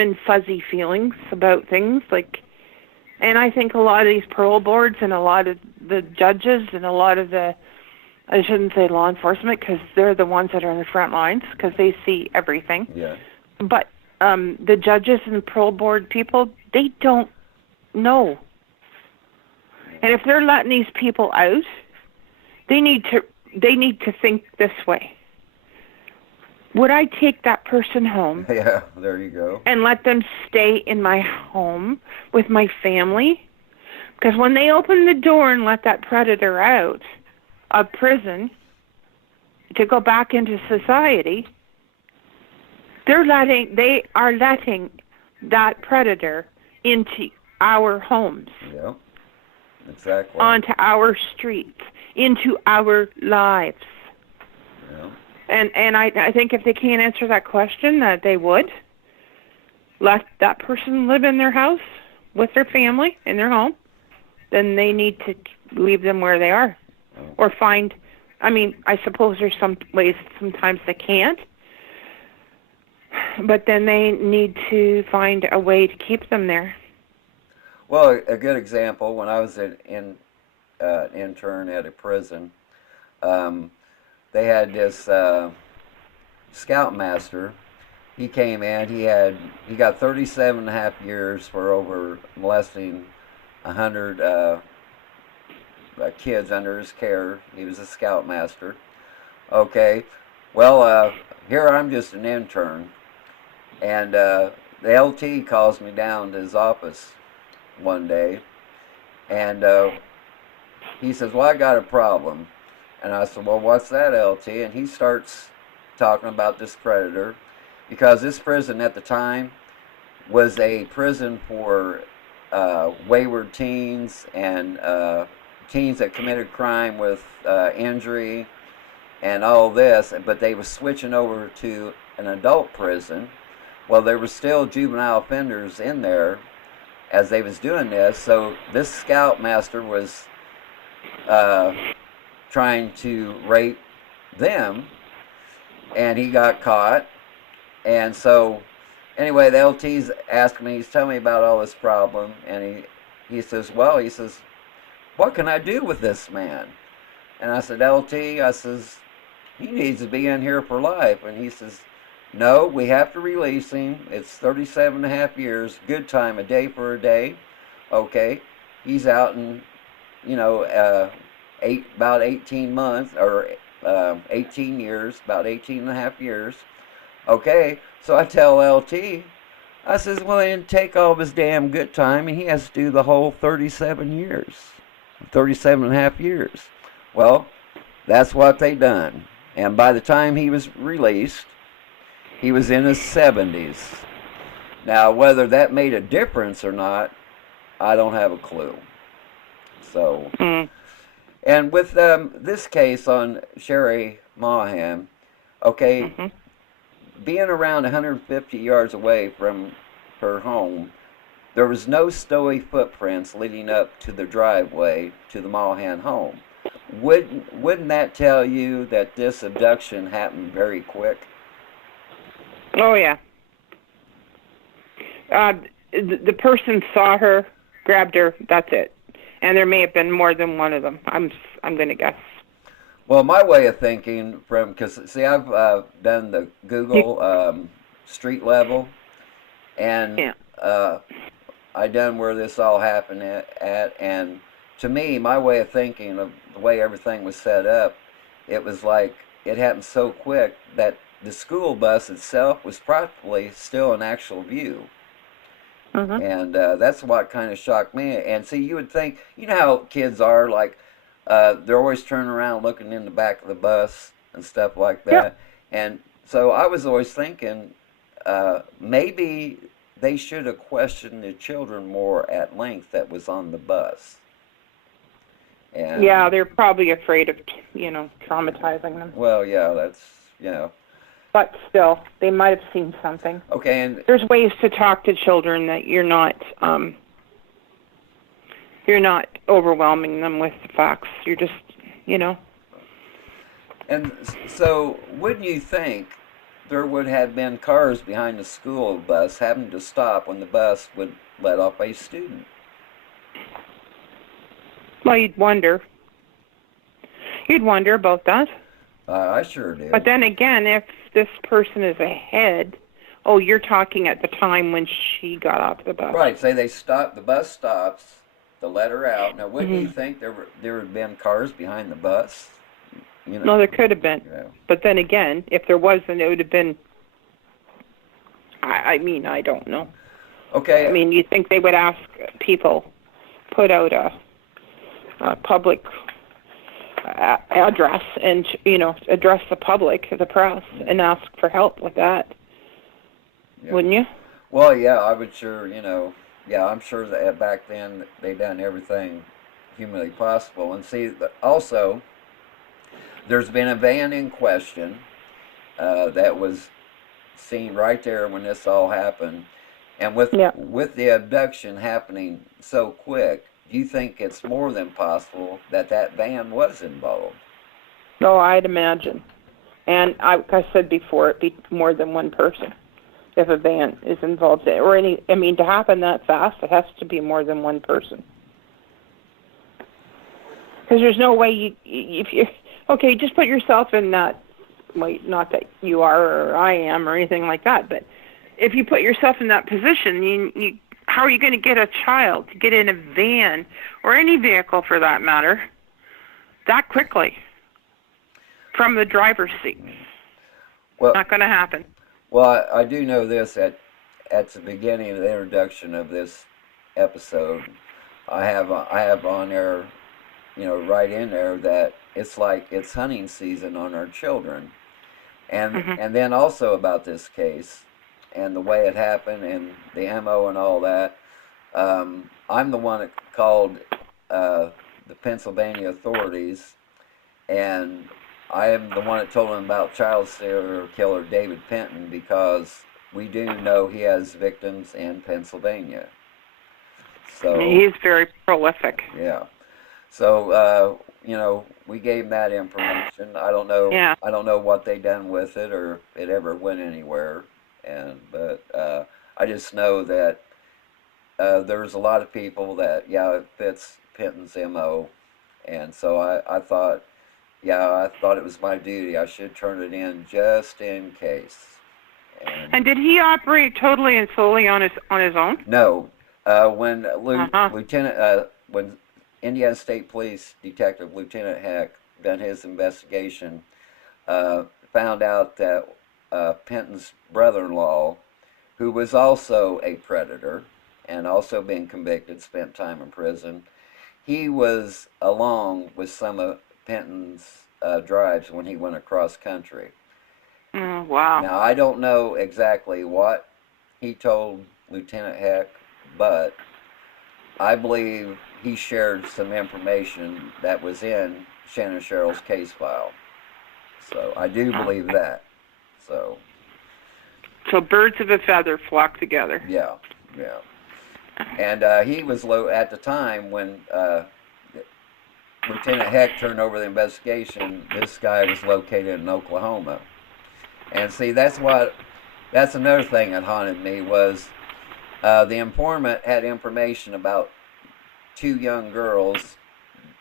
and fuzzy feelings about things, like. And I think a lot of these parole boards and a lot of the judges and a lot of the, I shouldn't say law enforcement, because they're the ones that are in the front lines, because they see everything. Yeah. But the judges and the parole board people, they don't know. And if they're letting these people out, they need to think this way. Would I take that person home? Yeah, there you go. And let them stay in my home with my family? Because when they open the door and let that predator out of prison to go back into society, they are letting that predator into our homes. Yeah. Exactly. Onto our streets, into our lives. Yeah. And I think if they can't answer that question, that they would let that person live in their house with their family in their home, then they need to leave them where they are. Oh. Or find, I mean, I suppose there's some ways sometimes they can't, but then they need to find a way to keep them there. Well, a good example, when I was an intern at a prison, they had this scoutmaster. He came in, he got 37 and a half years for over molesting 100 kids under his care. He was a scoutmaster. Okay, well, here I'm just an intern, and the LT calls me down to his office one day, and he says, well, I got a problem. And I said, well, what's that, LT? And he starts talking about this predator, because this prison at the time was a prison for wayward teens and teens that committed crime with injury and all this, but they were switching over to an adult prison. Well, there were still juvenile offenders in there as they was doing this, so this scoutmaster was trying to rape them, and he got caught. And so anyway, the LT's asking me, he's telling me about all this problem, and he says, well, he says, what can I do with this man? And I said, LT, I says, he needs to be in here for life. And he says, no, we have to release him. It's 37 and a half years, good time, a day for a day. Okay, he's out in, about 18 months, or 18 years, about 18 and a half years. Okay, so I tell LT, I says, well, he didn't take all of his damn good time, and he has to do the whole 37 years, 37 and a half years. Well, that's what they done. And by the time he was released, he was in his 70s. Now, whether that made a difference or not, I don't have a clue. So, and with this case on Sherry Mahan, okay, being around 150 yards away from her home, there was no snowy footprints leading up to the driveway to the Mahan home. Wouldn't that tell you that this abduction happened very quick? Oh, yeah. The person saw her, grabbed her, that's it. And there may have been more than one of them. I'm going to guess. Well, my way of thinking, because see, I've done the Google street level, and I done where this all happened at, and to me, my way of thinking of the way everything was set up, it was like it happened so quick that the school bus itself was probably still in actual view. Mhm. And that's what kind of shocked me. And see, you would think, you know how kids are, like, they're always turning around looking in the back of the bus and stuff like Yep. that. And so I was always thinking, maybe they should have questioned the children more at length that was on the bus. And Yeah, they're probably afraid of, traumatizing them. well, yeah, that's, you know, But still, they might have seen something. okay. And There's ways to talk to children that you're not overwhelming them with the facts. You're just, and so wouldn't you think there would have been cars behind the school bus having to stop when the bus would let off a student? well, you'd wonder. You'd wonder about that. I sure did. But then again, if this person is ahead, oh, you're talking at the time when she got off the bus. Right, say they stop, the bus stops to let her out. Now, wouldn't you Mhm. think there would have been cars behind the bus? You know, No, there could have been. yeah. But then again, if there wasn't, it would have been. I mean, I don't know. Okay. I mean, you think they would ask people, put out a public address and, address the public, the press, and ask for help with that, Yeah. wouldn't you? Well, yeah, I would sure, yeah, I'm sure that back then they done everything humanly possible. And see, also, there's been a van in question that was seen right there when this all happened. And with Yeah. with the abduction happening so quick, do you think it's more than possible that that van was involved? No, I'd imagine. And like I said before, it'd be more than one person if a van is involved. Or to happen that fast, it has to be more than one person. Because there's no way okay, just put yourself in that, wait, not that you are or I am or anything like that, but if you put yourself in that position, how are you going to get a child to get in a van or any vehicle for that matter that quickly from the driver's seat? Well, Not going to happen. well, I do know this at the beginning of the introduction of this episode, I have on there, right in there that it's like it's hunting season on our children, and Mhm. and then also about this case and the way it happened and the MO and all that. I'm the one that called the Pennsylvania authorities, and I am the one that told them about child serial killer David Penton because we do know he has victims in Pennsylvania. So He's very prolific. yeah. So we gave him that information. I don't know. Yeah. I don't know what they done with it or if it ever went anywhere. But I just know that there's a lot of people that it fits Penton's MO, and so I thought, I thought it was my duty. I should turn it in just in case. And did he operate totally and solely on his own? No, when Uh-huh. when Indiana State Police Detective Lieutenant Heck done his investigation, found out that Penton's brother-in-law, who was also a predator and also been convicted, spent time in prison, he was along with some of Penton's drives when he went across country. Oh, wow. Now, I don't know exactly what he told Lieutenant Heck, but I believe he shared some information that was in Shannon Sherrill's case file. So I do believe that. So birds of a feather flock together. yeah. And he was at the time when Lieutenant Heck turned over the investigation. This guy was located in Oklahoma. And see, that's another thing that haunted me was the informant had information about two young girls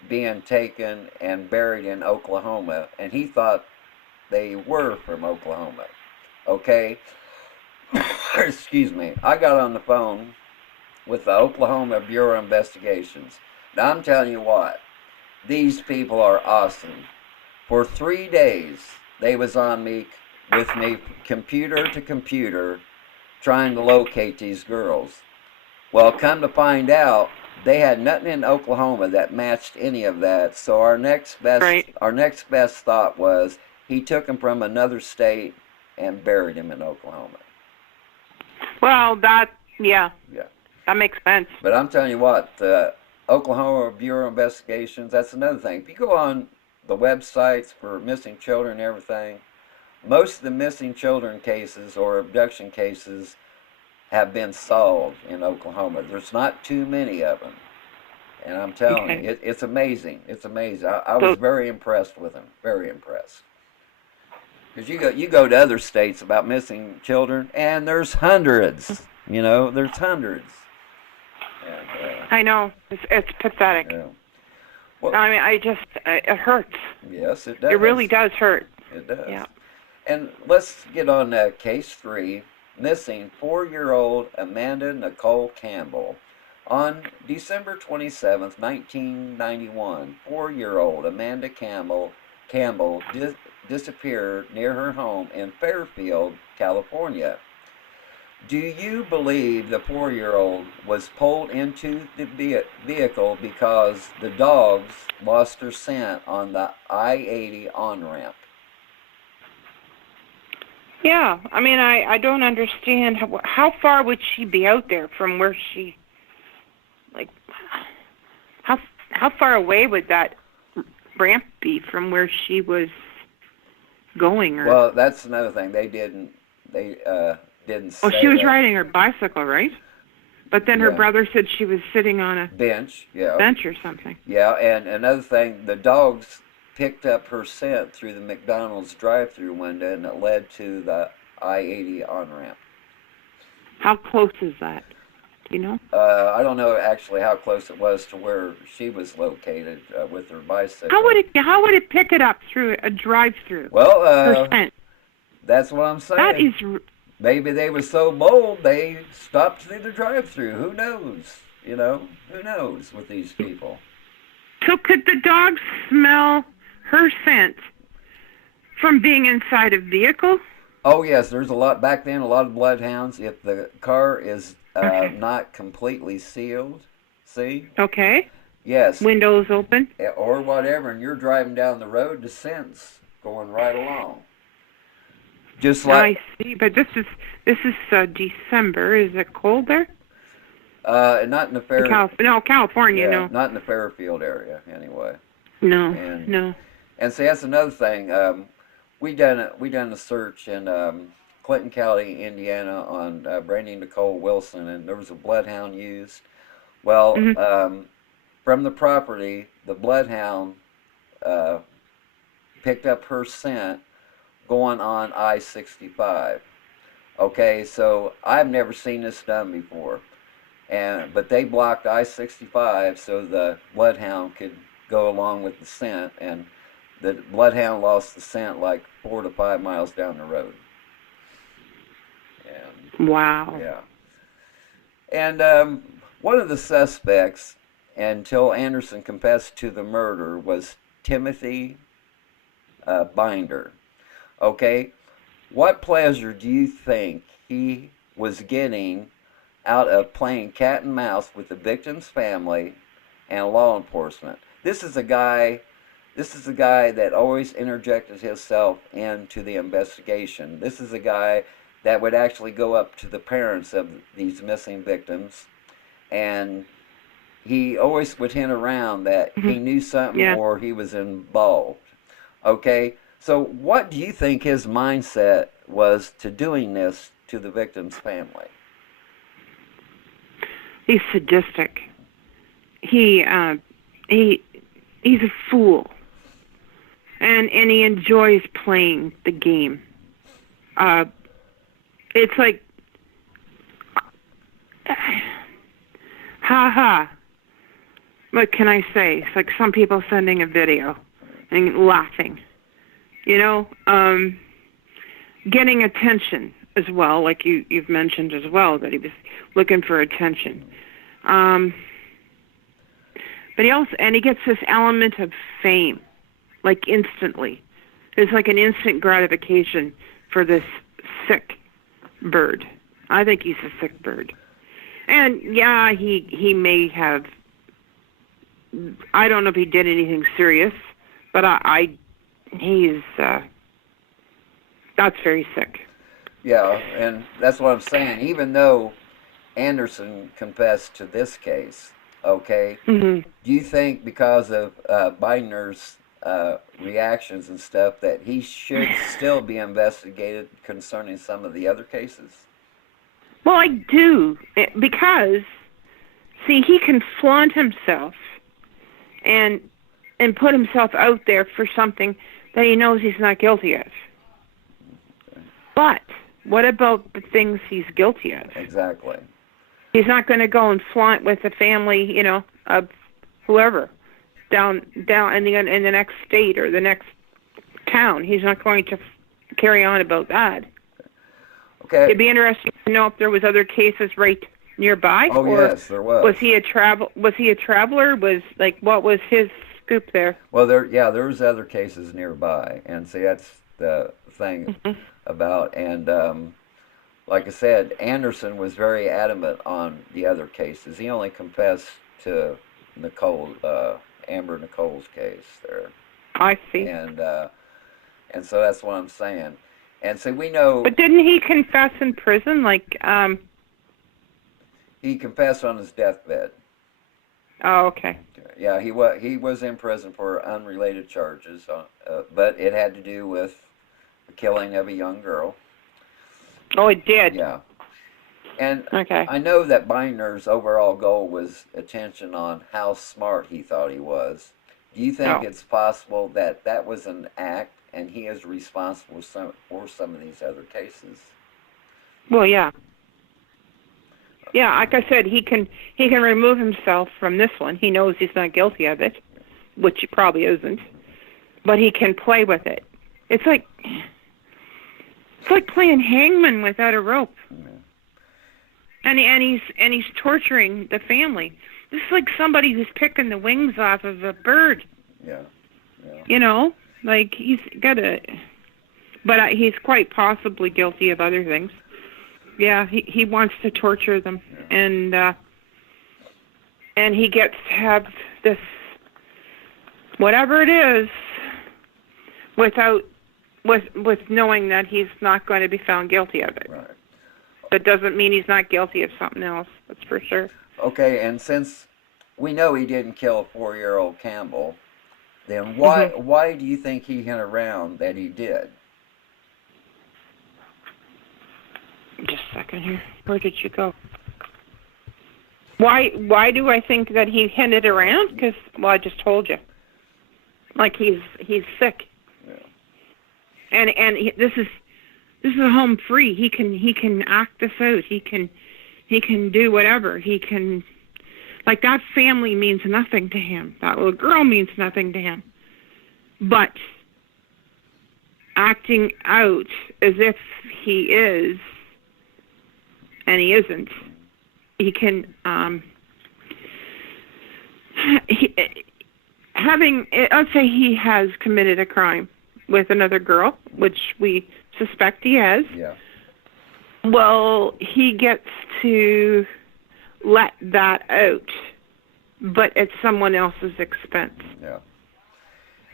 being taken and buried in Oklahoma, and he thought they were from Oklahoma. Okay? Excuse me. I got on the phone with the Oklahoma Bureau of Investigations. Now, I'm telling you what, these people are awesome. For 3 days, they was on me, with me, computer to computer, trying to locate these girls. Well, come to find out, they had nothing in Oklahoma that matched any of that. So our next best thought was he took them from another state and buried him in Oklahoma. Well, that Yeah. that makes sense. But I'm telling you what, the Oklahoma Bureau of Investigations, that's another thing. If you go on the websites for missing children and everything, most of the missing children cases or abduction cases have been solved in Oklahoma. There's not too many of them. And I'm telling you, it's amazing. It's amazing. I was very impressed with them. Very impressed. Because you go to other states about missing children, and there's hundreds. There's hundreds. And, I know. It's pathetic. Yeah. Well, I mean, it hurts. Yes, it does. It really does hurt. It does. Yeah. And let's get on case 3, missing 4-year-old Amanda Nicole Campbell. On December 27th, 1991, 4-year-old Amanda Campbell disappeared near her home in Fairfield, California. Do you believe the 4-year-old was pulled into the vehicle because the dogs lost their scent on the I-80 on-ramp? Yeah, I mean, I don't understand how far would she be out there from where she, like, how far away would that ramp be from where she was going? Or... Well, that's another thing. They didn't say she was that. riding her bicycle, right? But then her brother said she was sitting on a bench or something. Yeah, and another thing, the dogs picked up her scent through the McDonald's drive-through window, and it led to the I-80 on-ramp. How close is that? Do you know? I don't know actually how close it was to where she was located with her bicycle. How would it pick it up through a drive-through? Well, her scent. That's what I'm saying. That is. Maybe they were so bold they stopped through the drive-through. Who knows? Who knows with these people? So could the dogs smell her scent from being inside a vehicle? Oh, yes. There's a lot of bloodhounds. If the car is not completely sealed, see? Okay. Yes. Windows open? Or whatever, and you're driving down the road, the scent's going right along. Just like... I see, but this is December. Is it cold there? Not in the California, no. Not in the Fairfield area, anyway. No. And see, that's another thing. We done a search in Clinton County, Indiana, on Brandy Nicole Wilson, and there was a bloodhound used. Well, from the property, the bloodhound picked up her scent going on I-65. Okay, so I've never seen this done before, but they blocked I-65 so the bloodhound could go along with the scent, and the bloodhound lost the scent like 4 to 5 miles down the road. And, wow. Yeah. And one of the suspects, until Anderson confessed to the murder, was Timothy Binder. Okay, what pleasure do you think he was getting out of playing cat and mouse with the victim's family and law enforcement? This is a guy that always interjected himself into the investigation. This is a guy that would actually go up to the parents of these missing victims, and he always would hint around that he knew something or he was involved. Okay, so what do you think his mindset was to doing this to the victim's family? He's sadistic. He's a fool, and he enjoys playing the game. It's like, what can I say? It's like some people sending a video and laughing, getting attention as well, like you've mentioned as well, that he was looking for attention. But he gets this element of fame, like instantly. There's like an instant gratification for this sick bird. I think he's a sick bird. And yeah, he may have, I don't know if he did anything serious, but he's, that's very sick. Yeah, and that's what I'm saying. Even though Anderson confessed to this case, okay, Mm-hmm. do you think because of Bidner's reactions and stuff that he should still be investigated concerning some of the other cases? Well, I do, because, see, he can flaunt himself and put himself out there for something that he knows he's not guilty of. But what about the things he's guilty of? Exactly. He's not going to go and flaunt with the family, of whoever down in the next state or the next town. He's not going to carry on about that. Okay. It'd be interesting to know if there was other cases right nearby. Oh, or yes, there was. Was he a traveler? What was his scoop there? Well, there was other cases nearby, and see, that's the thing about. And like I said, Anderson was very adamant on the other cases. He only confessed to Amber Nicole's case there. I see. And so that's what I'm saying. And so we know. But didn't he confess in prison? He confessed on his deathbed. Oh, okay. Yeah, he was in prison for unrelated charges, but it had to do with the killing of a young girl. Oh, it did. Yeah. And okay. I know that Bindner's overall goal was attention on how smart he thought he was. Do you think it's possible that that was an act and he is responsible for some of these other cases? Well, yeah. Yeah, like I said, he can remove himself from this one. He knows he's not guilty of it, which he probably isn't. But he can play with it. It's like playing hangman without a rope. Yeah. And he's torturing the family. This is like somebody who's picking the wings off of a bird. Yeah. He's got a. But he's quite possibly guilty of other things. Yeah, he wants to torture them, yeah. And he gets to have this, whatever it is, with knowing that he's not going to be found guilty of it. Right. That doesn't mean he's not guilty of something else. That's for sure. Okay, and since we know he didn't kill a 4-year-old Campbell, then why do you think he hung around that he did? Just a second here. Where did you go? Why do I think that he hinted around? Because, I just told you. Like he's sick. Yeah. And this is a home free. He can act this out. He can do whatever. He can, like, that family means nothing to him. That little girl means nothing to him. But acting out as if he is, and he isn't, he can, let's say he has committed a crime with another girl, which we suspect he has. Yeah. Well, he gets to let that out, but at someone else's expense. Yeah.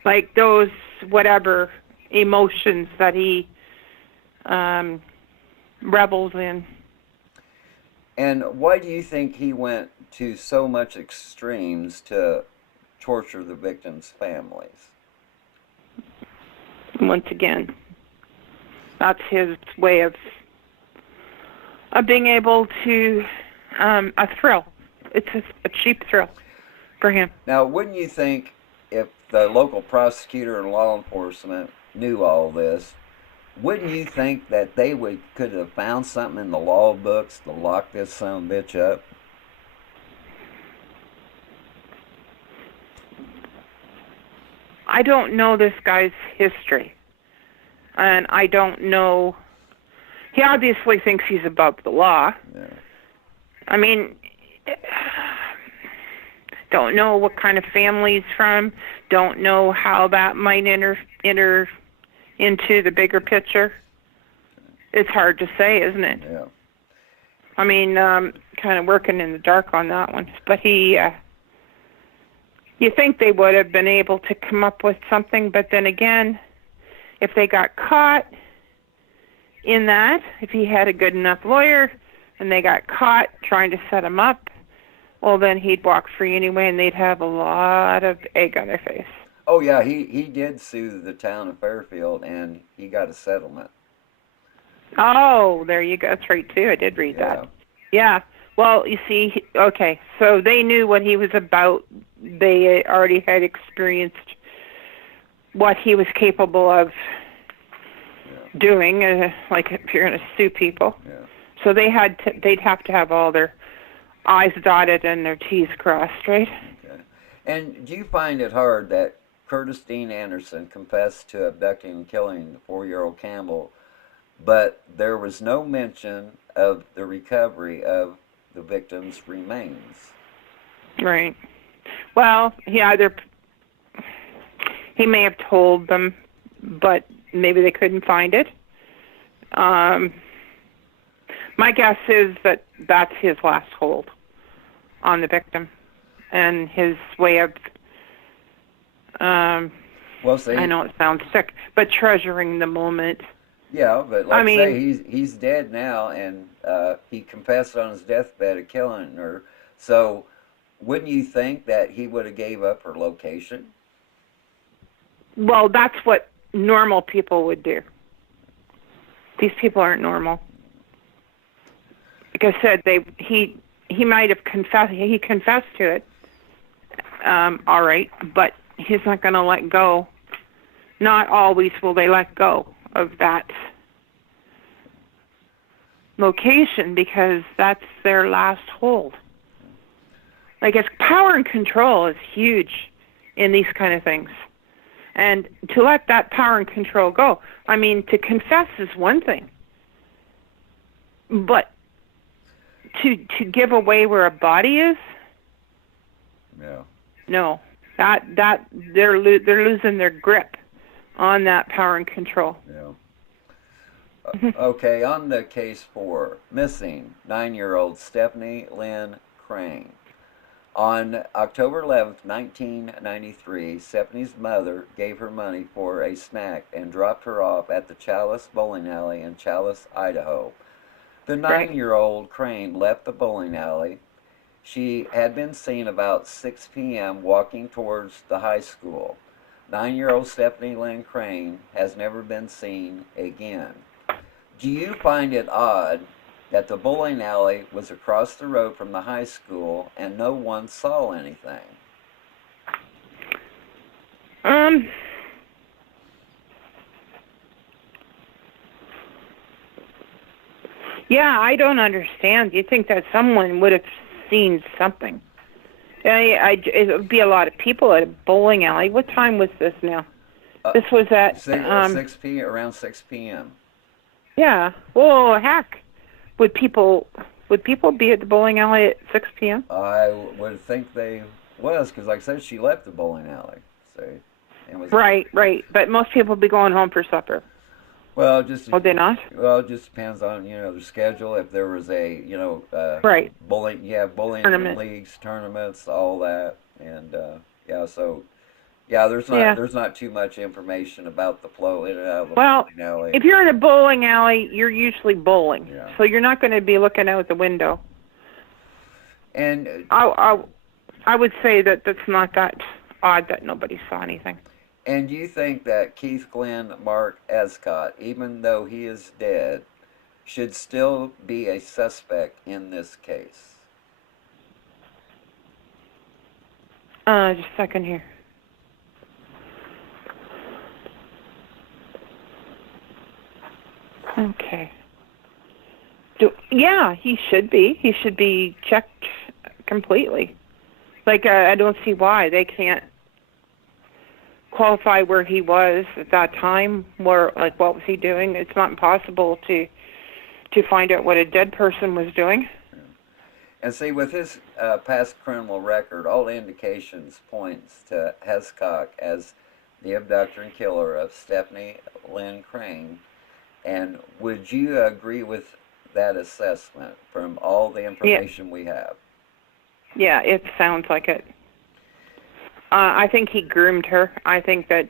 Like those whatever emotions that he revels in. And why do you think he went to so much extremes to torture the victims' families? Once again, that's his way of being able to, a thrill. It's a cheap thrill for him. Now, wouldn't you think if the local prosecutor and law enforcement knew all this, wouldn't you think that they could have found something in the law books to lock this son of a bitch up? I don't know this guy's history. And I don't know. He obviously thinks he's above the law. Yeah. I mean, don't know what kind of family he's from, don't know how that might enter into the bigger picture. It's hard to say, isn't it? Yeah. I mean, kind of working in the dark on that one. But you think they would have been able to come up with something, but then again, if they got caught in that, if he had a good enough lawyer and they got caught trying to set him up, well, then he'd walk free anyway, and they'd have a lot of egg on their face. Oh, yeah, he did sue the town of Fairfield, and he got a settlement. Oh, there you go. That's right, too. I did read that. Yeah. Well, you see, okay, so they knew what he was about. They already had experienced what he was capable of doing, like if you're going to sue people. Yeah. So they'd have to have all their I's dotted and their T's crossed, right? Okay. And do you find it hard that Curtis Dean Anderson confessed to abducting and killing the 4-year-old Campbell, but there was no mention of the recovery of the victim's remains? Right. Well, he may have told them, but maybe they couldn't find it. My guess is that that's his last hold on the victim, and his way of, Well, see, I know it sounds sick, but treasuring the moment. Yeah, but like I say, he's dead now, and he confessed on his deathbed of killing her. So, wouldn't you think that he would have gave up her location? Well, that's what normal people would do. These people aren't normal. Like I said, he might have confessed. He confessed to it. All right, but he's not going to let go. Not always will they let go of that location, because that's their last hold. Like, it's power and control is huge in these kind of things. And to let that power and control go, I mean, to confess is one thing, but to give away where a body is, no, that they're losing their grip on that power and control. Yeah. Okay, on the case 4, missing 9-year-old Stephanie Lynn Crane. On October 11th, 1993, Stephanie's mother gave her money for a snack and dropped her off at the Chalice Bowling Alley in Chalice, Idaho. The 9-year-old Crane left the bowling alley. She had been seen about 6 p.m. walking towards the high school. 9-year-old Stephanie Lynn Crane has never been seen again. Do you find it odd that the bowling alley was across the road from the high school and no one saw anything? Yeah, I don't understand. You think that someone would have seen something? It would be a lot of people at a bowling alley. What time was this now? This was at around 6 p.m. Yeah. Well, heck, would people be at the bowling alley at 6 p.m.? I would think they was, because like I said, she left the bowling alley. So, and was right. But most people would be going home for supper. Well, just would they not? Well, it just depends on their schedule. If there was a bowling, Tournament. leagues, tournaments, all that, and there's not too much information about the flow in and out of the bowling alley. If you're in a bowling alley, you're usually bowling, Yeah. so you're not going to be looking out the window. And I would say that that's not that odd that nobody saw anything. And do you think that Keith Glenn Mark Escott, even though he is dead, should still be a suspect in this case? Just a second here. Okay. He should be. He should be checked completely. Like, I don't see why they can't qualify where he was at that time, what was he doing. It's not impossible to find out what a dead person was doing. And see, with his past criminal record, all indications points to Hescock as the abductor and killer of Stephanie Lynn Crane. And would you agree with that assessment from all the information we have? Yeah, it sounds like it. I think he groomed her. I think that,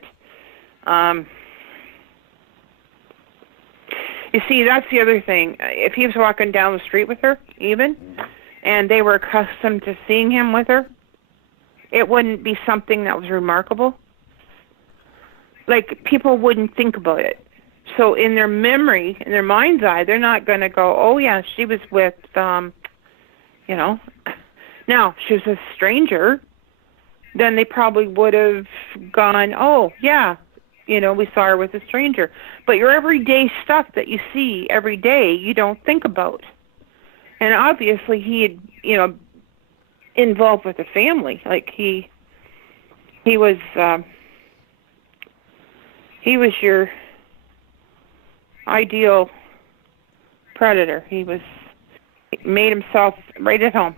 you see, that's the other thing. If he was walking down the street with her, even, and they were accustomed to seeing him with her, it wouldn't be something that was remarkable. Like, people wouldn't think about it. So in their memory, in their mind's eye, they're not going to go, oh, yeah, she was with, you know. Now, if she was a stranger, then they probably would have gone, oh, yeah, you know, we saw her with a stranger. But your everyday stuff that you see every day, you don't think about. And obviously he had, you know, involved with the family. Like he was your ideal predator. He made himself right at home.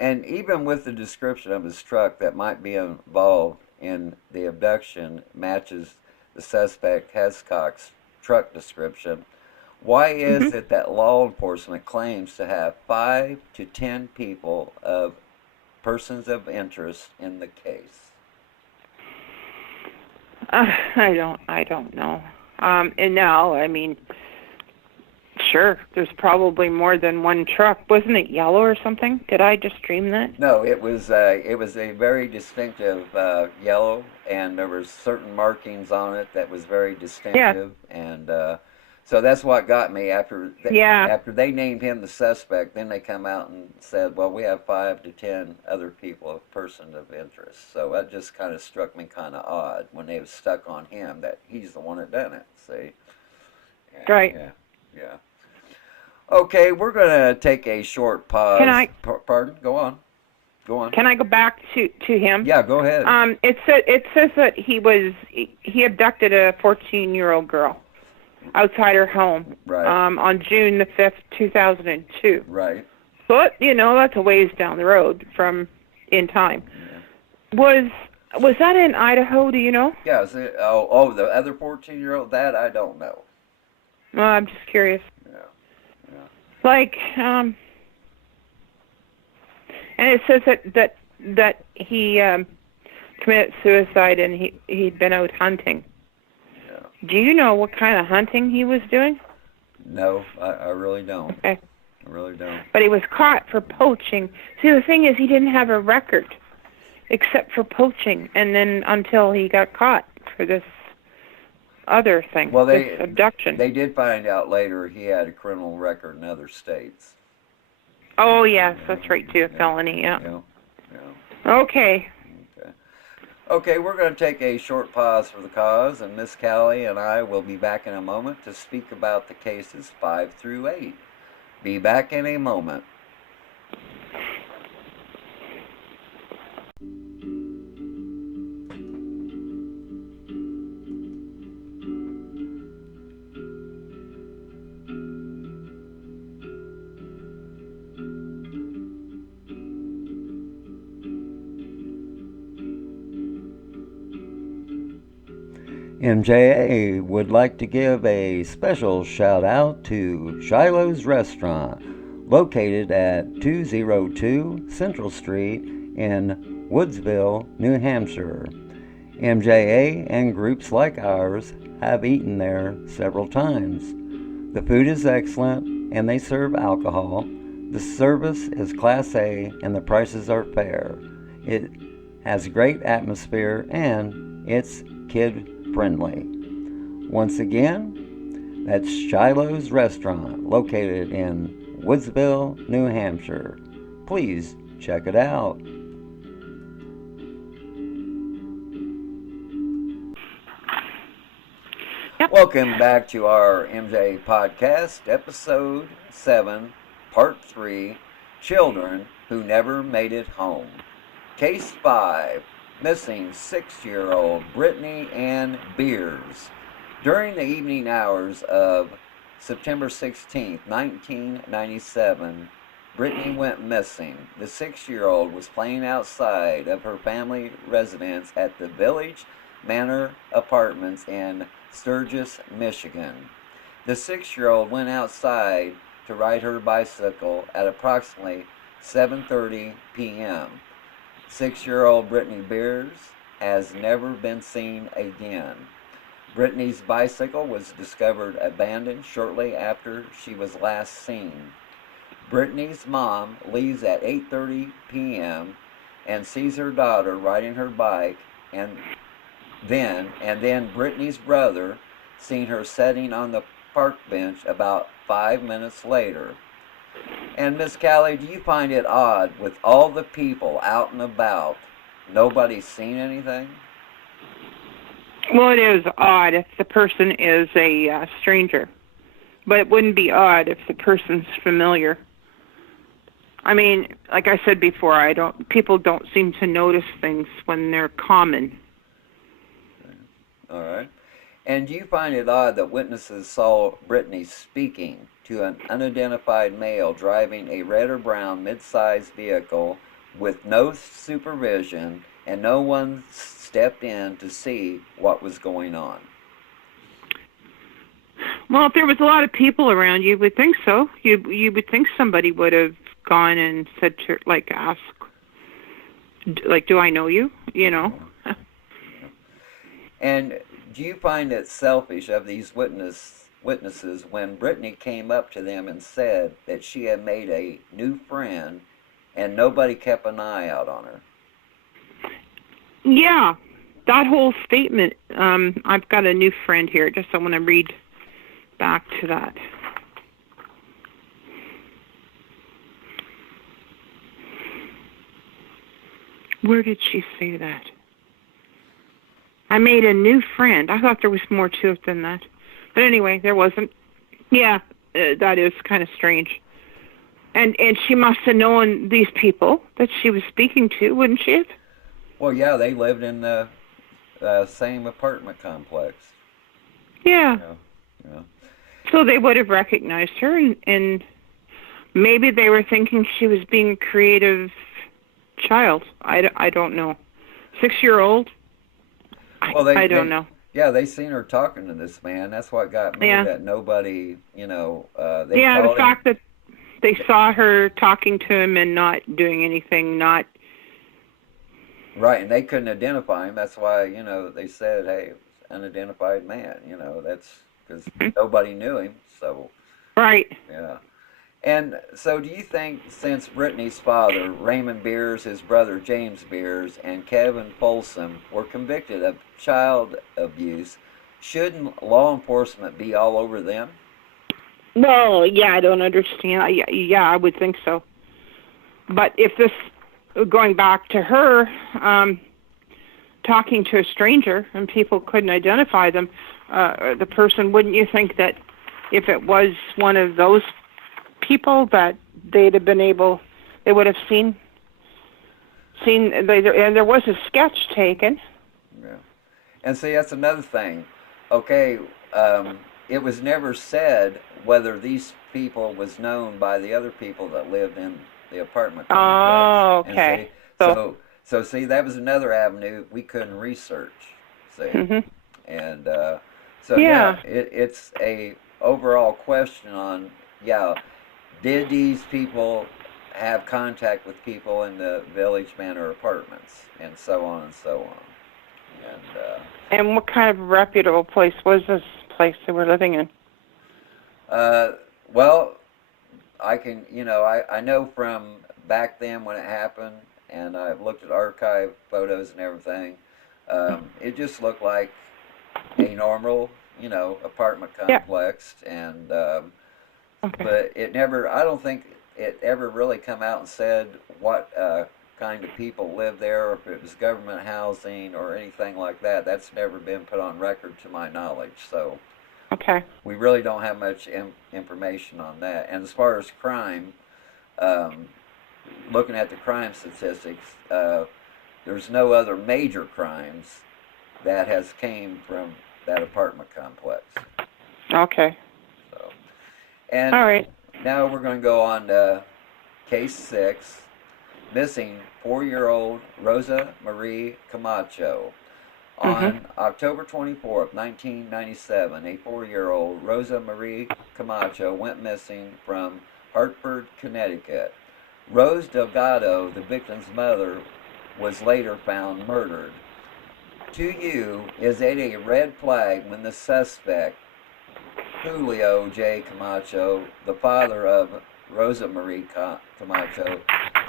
And even with the description of his truck that might be involved in the abduction matches the suspect Hescock's truck description, why is it that law enforcement claims to have 5 to 10 people of persons of interest in the case? I don't know. And now, I mean, sure, there's probably more than one truck. Wasn't it yellow or something? Did I just dream that? No, it was a very distinctive yellow, and there were certain markings on it that was very distinctive, and so that's what got me after they named him the suspect. Then they come out and said, well, we have 5 to 10 other people of person of interest. So that just kind of struck me kind of odd when they was stuck on him that he's the one that done it. See, right? Yeah. Okay, we're gonna take a short pause. Can I? Pardon? Go on. Can I go back to him? Yeah, go ahead. It says that he abducted a 14-year-old girl outside her home. Right. On June the 5th, 2002. Right. But you know, that's a ways down the road from in time. Yeah. Was that in Idaho? Do you know? Yeah. The other 14-year-old. That I don't know. Well, I'm just curious. Yeah. Like, and it says that he committed suicide and he'd been out hunting. Yeah. Do you know what kind of hunting he was doing? No, I really don't. Okay. I really don't. But he was caught for poaching. See, the thing is, he didn't have a record except for poaching, and then until he got caught for this other thing, this abduction. They did find out later he had a criminal record in other states. Oh, yes, that's right, too, a felony, yeah. Okay. Okay, we're going to take a short pause for the cause, and Miss Cali and I will be back in a moment to speak about the cases 5 through 8. Be back in a moment. MJA would like to give a special shout out to Shiloh's Restaurant, located at 202 Central Street in Woodsville, New Hampshire. MJA and groups like ours have eaten there several times. The food is excellent and they serve alcohol. The service is Class A and the prices are fair. It has great atmosphere and it's kid friendly. Once again, that's Shiloh's Restaurant, located in Woodsville, New Hampshire. Please check it out. Yep. Welcome back to our MJ podcast, episode 7, part 3, Children Who Never Made It Home. Case 5. Missing 6-year-old Brittany Ann Beers. During the evening hours of September 16, 1997, Brittany went missing. The 6-year-old was playing outside of her family residence at the Village Manor Apartments in Sturgis, Michigan. The 6-year-old went outside to ride her bicycle at approximately 7:30 p.m. 6-year-old Brittany Beers has never been seen again. Brittany's bicycle was discovered abandoned shortly after she was last seen. Brittany's mom leaves at 8:30 p.m. and sees her daughter riding her bike, and then Brittany's brother seen her sitting on the park bench about 5 minutes later. And Miss Cali, do you find it odd with all the people out and about, nobody's seen anything? Well, it is odd if the person is a stranger, but it wouldn't be odd if the person's familiar. I mean, like I said before, people don't seem to notice things when they're common. All right. And do you find it odd that witnesses saw Brittany speaking to an unidentified male driving a red or brown mid-sized vehicle with no supervision, and no one stepped in to see what was going on? Well, if there was a lot of people around, you would think so. You would think somebody would have gone and said to, ask, do I know you? You know. And do you find it selfish of these witnesses when Brittany came up to them and said that she had made a new friend and nobody kept an eye out on her? Yeah, that whole statement. I've got a new friend here. Just I want to read back to that. Where did she say that? I made a new friend. I thought there was more to it than that. But anyway, there wasn't. Yeah, that is kind of strange. And she must have known these people that she was speaking to, wouldn't she have? Well, yeah, they lived in the same apartment complex. Yeah. Yeah. So they would have recognized her, and maybe they were thinking she was being a creative child. I don't know. 6-year-old? Well, I don't know. Yeah, they seen her talking to this man. That's what got me, that nobody, they the fact that they saw her talking to him and not doing anything, not... Right, and they couldn't identify him. That's why, they said, hey, it's an unidentified man. That's because nobody knew him, so... Right. Yeah. And so do you think, since Brittany's father, Raymond Beers, his brother James Beers, and Kevin Folsom were convicted of child abuse, shouldn't law enforcement be all over them? Well, yeah, I don't understand. Yeah, I would think so. But if this, going back to her, talking to a stranger and people couldn't identify them, the person, wouldn't you think that if it was one of those people that they would have seen, and there was a sketch taken. Yeah. And see, that's another thing. Okay, it was never said whether these people was known by the other people that lived in the apartment complex. Oh, okay. And so see, that was another avenue we couldn't research. See, and it's a overall question on did these people have contact with people in the Village Manor Apartments, and so on and so on. And what kind of reputable place was this place they were living in? Well, I can, I know from back then when it happened, and I've looked at archive photos and everything, it just looked like a normal, apartment complex, and but it never, I don't think it ever really come out and said what kind of people live there, or if it was government housing or anything like that. That's never been put on record to my knowledge, so we really don't have much information on that. And as far as crime, looking at the crime statistics, there's no other major crimes that has came from that apartment complex. Okay. So, and all right. Now we're going to go on to Case 6, missing 4-year-old Rosa Marie Camacho. On October 24th, 1997, a 4-year-old Rosa Marie Camacho went missing from Hartford, Connecticut. Rose Delgado, the victim's mother, was later found murdered. To you, is it a red flag when the suspect, Julio J. Camacho, the father of Rosa Marie Camacho,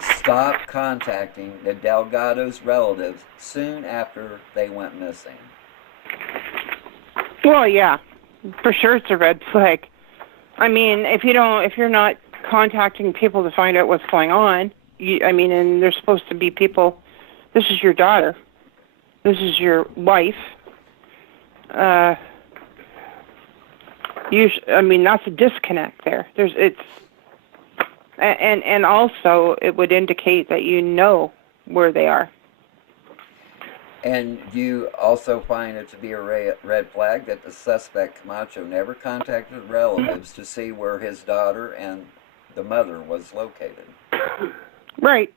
stopped contacting the Delgado's relatives soon after they went missing? Well, yeah, for sure it's a red flag. I mean, if you're not contacting people to find out what's going on, and there's supposed to be people. This is your daughter. This is your wife. That's a disconnect there. And also it would indicate that you know where they are. And you also find it to be a red flag that the suspect, Camacho, never contacted relatives to see where his daughter and the mother was located. Right.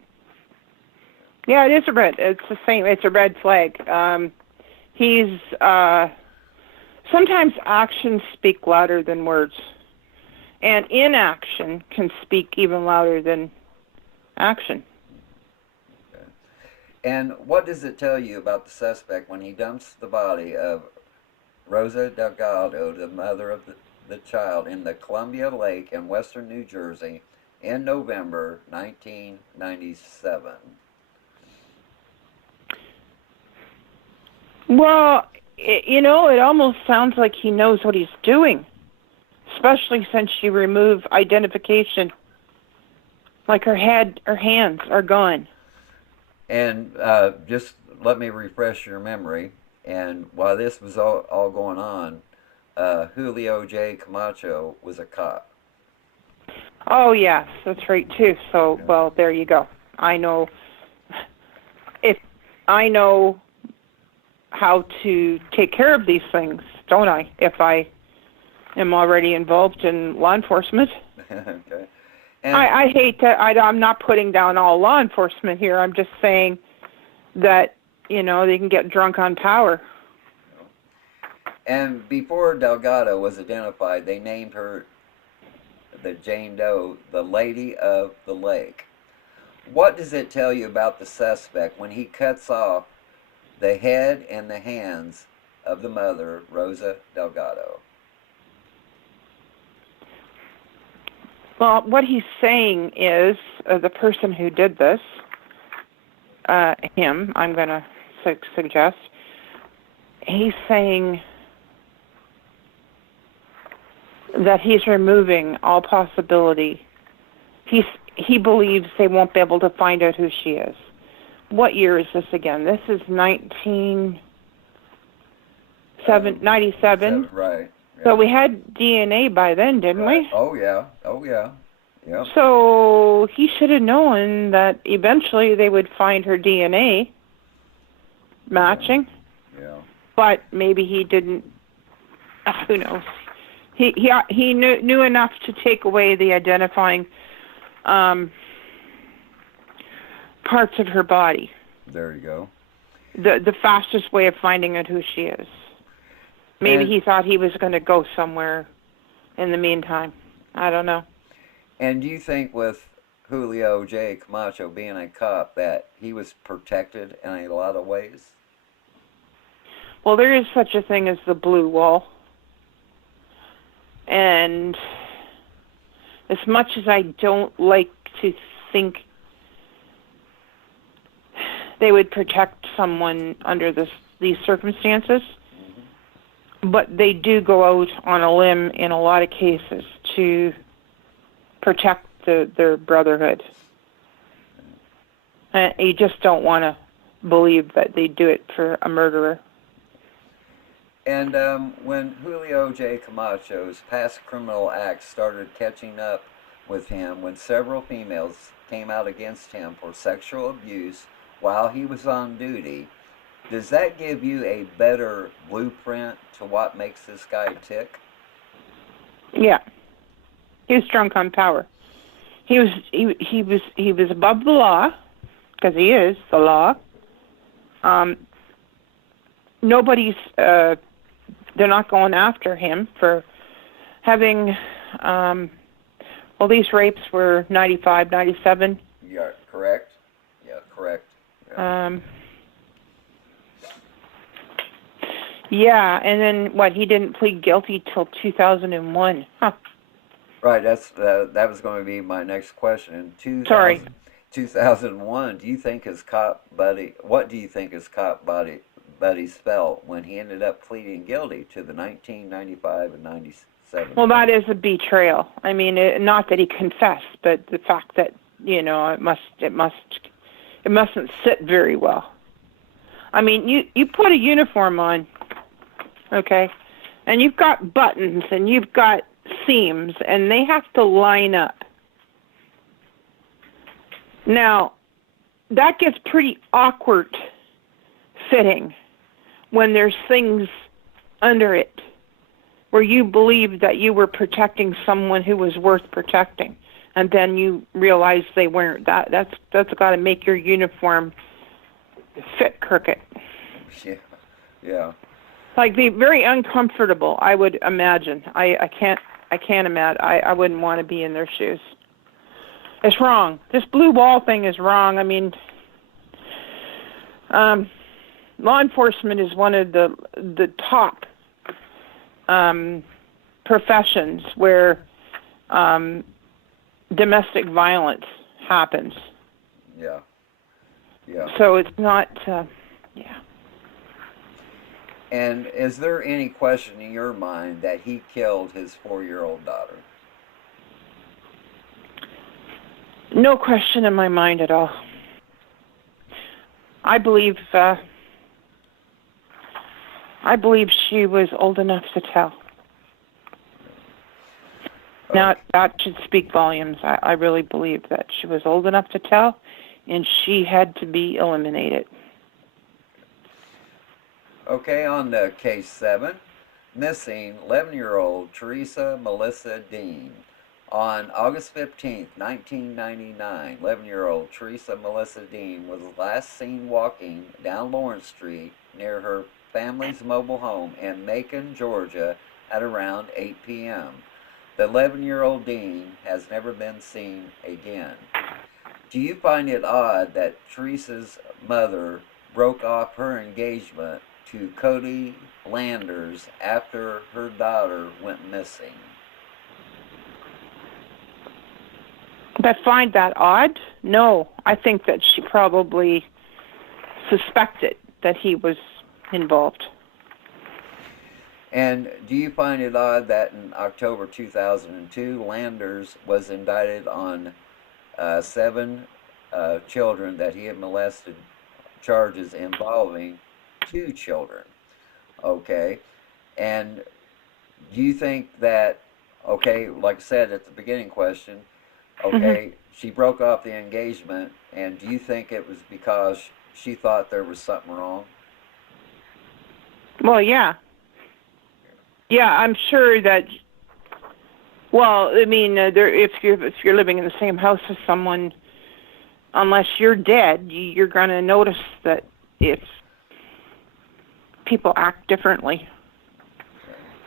Yeah, it's the same. It's a red flag. He's sometimes actions speak louder than words, and inaction can speak even louder than action. Okay. And what does it tell you about the suspect when he dumps the body of Rosa Delgado, the mother of the child, in the Columbia Lake in western New Jersey in November 1997? Well, it almost sounds like he knows what he's doing, especially since she removed identification. Like her hands are gone. And just let me refresh your memory. And while this was all going on, Julio J. Camacho was a cop. Oh, yes, that's right, too. So, well, there you go. I know how to take care of these things, don't I? If I am already involved in law enforcement. Okay. And I hate to, I'm not putting down all law enforcement here. I'm just saying that, they can get drunk on power. And before Delgado was identified, they named her, the Jane Doe, the Lady of the Lake. What does it tell you about the suspect when he cuts off the head and the hands of the mother, Rosa Delgado? Well, what he's saying is, the person who did this, him, I'm going to suggest, he's saying that he's removing all possibility. He believes they won't be able to find out who she is. What year is this again? This is 1997. Right. Yeah. So we had DNA by then, didn't we? Oh, yeah. Yep. So he should have known that eventually they would find her DNA matching. Yeah. But maybe he didn't. Who knows? He knew enough to take away the identifying parts of her body. There you go. The fastest way of finding out who she is. Maybe he thought he was going to go somewhere in the meantime. I don't know. And do you think with Julio J. Camacho being a cop that he was protected in a lot of ways? Well, there is such a thing as the blue wall. And as much as I don't like to think they would protect someone under these circumstances, but they do go out on a limb in a lot of cases to protect their brotherhood. And you just don't want to believe that they do it for a murderer. And when Julio J. Camacho's past criminal acts started catching up with him, when several females came out against him for sexual abuse while he was on duty, does that give you a better blueprint to what makes this guy tick? Yeah. He's drunk on power. he was above the law, because he is the law. Nobody's they're not going after him for having these rapes were 95, 97. Yeah, correct. Yeah, correct. Yeah. Yeah, and then he didn't plead guilty till 2001. Huh. Right, that was going to be my next question. In 2001, do you think his what do you think his buddies felt when he ended up pleading guilty to the 1995 and 97? Well, that is a betrayal. I mean, not that he confessed, but the fact that, it mustn't sit very well. I mean, you put a uniform on, okay, and you've got buttons and you've got seams, and they have to line up. Now, that gets pretty awkward fitting when there's things under it where you believe that you were protecting someone who was worth protecting, and then you realize they weren't. That's got to make your uniform fit crooked. Yeah. Like, be very uncomfortable, I would imagine. I can't imagine. I wouldn't want to be in their shoes. It's wrong. This blue wall thing is wrong. I mean, law enforcement is one of the top professions where domestic violence happens. Yeah. So it's not, And is there any question in your mind that he killed his 4-year-old daughter? No question in my mind at all. I believe she was old enough to tell. Now, that should speak volumes. I really believe that she was old enough to tell, and she had to be eliminated. Okay, on to case 7. Missing 11-year-old Teresa Melissa Dean. On August 15th, 1999, 11-year-old Teresa Melissa Dean was last seen walking down Lawrence Street near her family's mobile home in Macon, Georgia at around 8 p.m. The 11-year-old Dean has never been seen again. Do you find it odd that Teresa's mother broke off her engagement to Cody Landers after her daughter went missing? I find that odd? No. I think that she probably suspected that he was involved. And do you find it odd that in October 2002, Landers was indicted on 7 children that he had molested, charges involving 2 children? Okay. And do you think that, okay, like I said at the beginning question, okay, she broke off the engagement, and do you think it was because she thought there was something wrong? Well, yeah. Yeah, I'm sure that. Well, I mean, if you're living in the same house as someone, unless you're dead, you're going to notice that if people act differently,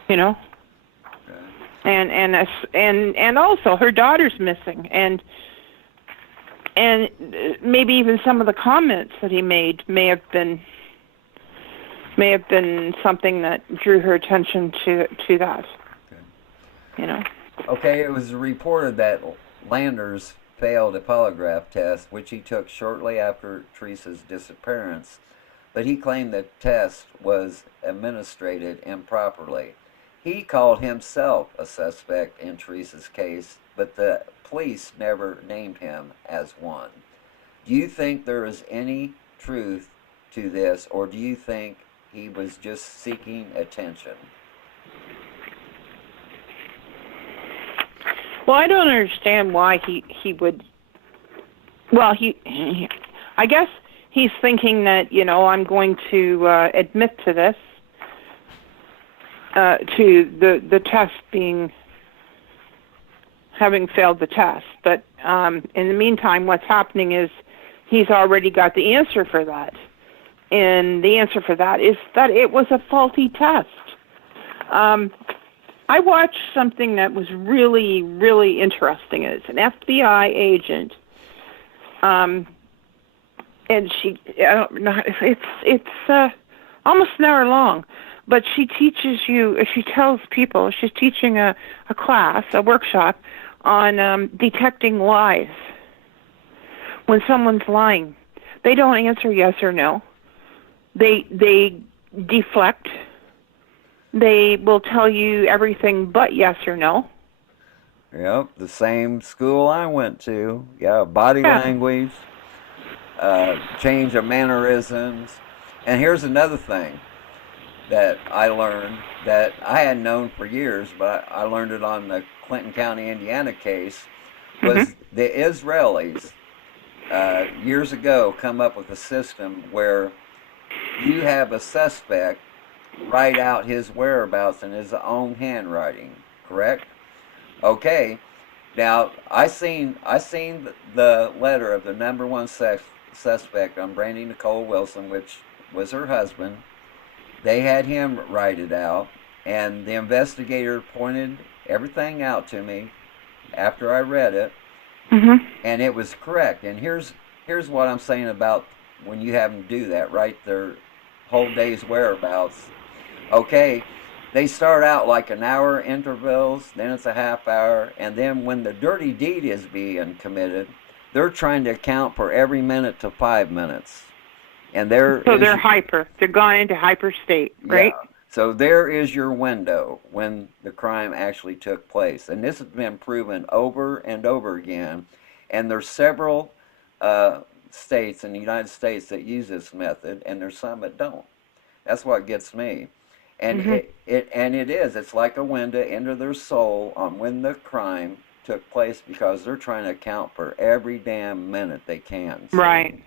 you know. And also her daughter's missing, and maybe even some of the comments that he made may have been something that drew her attention to that. Okay. You know. Okay, it was reported that Landers failed a polygraph test, which he took shortly after Teresa's disappearance, but he claimed the test was administered improperly. He called himself a suspect in Teresa's case, but the police never named him as one. Do you think there is any truth to this, or do you think he was just seeking attention? Well, I don't understand why he would. Well, I guess he's thinking that, you know, I'm going to admit to this, to the test being having failed the test. But in the meantime, what's happening is he's already got the answer for that. And the answer for that is that it was a faulty test. I watched something that was really, really interesting. It's an FBI agent. And I don't know, it's almost an hour long. But she teaches you, she tells people, she's teaching a class, a workshop, on detecting lies. When someone's lying, they don't answer yes or no. They deflect. They will tell you everything but yes or no. Yep, the same school I went to. Yeah, body language, change of mannerisms. And here's another thing that I learned that I had known for years, but I learned it on the Clinton County, Indiana case, was the Israelis years ago come up with a system where you have a suspect write out his whereabouts in his own handwriting, correct? Okay. Now I seen the letter of the number one suspect on Brandy Nicole Wilson, which was her husband. They had him write it out, and the investigator pointed everything out to me after I read it, and it was correct. And here's what I'm saying about when you have them do that, write their whole day's whereabouts. Okay, they start out like an hour intervals, then it's a half hour, and then when the dirty deed is being committed, they're trying to account for every minute to 5 minutes. And they're hyper. They're gone into hyper state, right? Yeah. So there is your window when the crime actually took place. And this has been proven over and over again. And there's several states in the United States that use this method, and there's some that don't. That's what gets me. And it's like a window into their soul on when the crime took place, because they're trying to account for every damn minute they can. So. Right.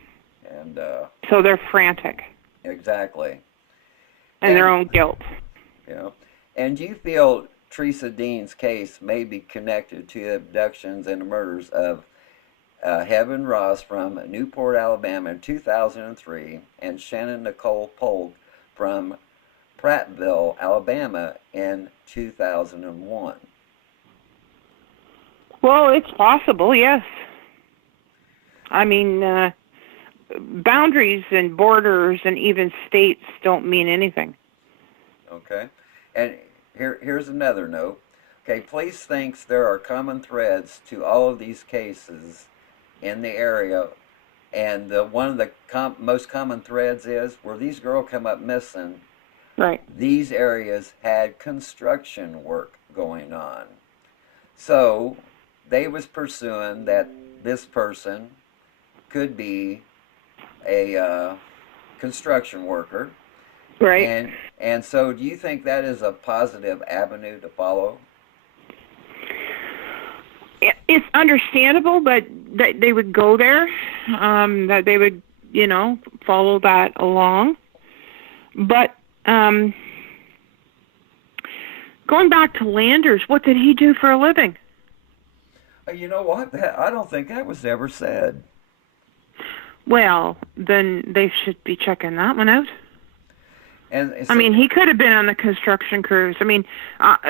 And so they're frantic. Exactly. And their own guilt. Yeah. And do you feel Teresa Dean's case may be connected to the abductions and the murders of Heaven Ross from Newport, Alabama in 2003, and Shannon Nicole Polk from Prattville, Alabama in 2001? Well, it's possible, yes. I mean, boundaries and borders and even states don't mean anything. Okay. And here's another note. Okay, police thinks there are common threads to all of these cases in the area, and one of the most common threads is where these girls come up missing. Right. These areas had construction work going on. So they was pursuing that this person could be a construction worker. Right. And so do you think that is a positive avenue to follow? It's understandable that they would go there, that they would, follow that along. But going back to Landers, what did he do for a living? You know what? I don't think that was ever said. Well, then they should be checking that one out. And I mean, he could have been on the construction crews. I mean,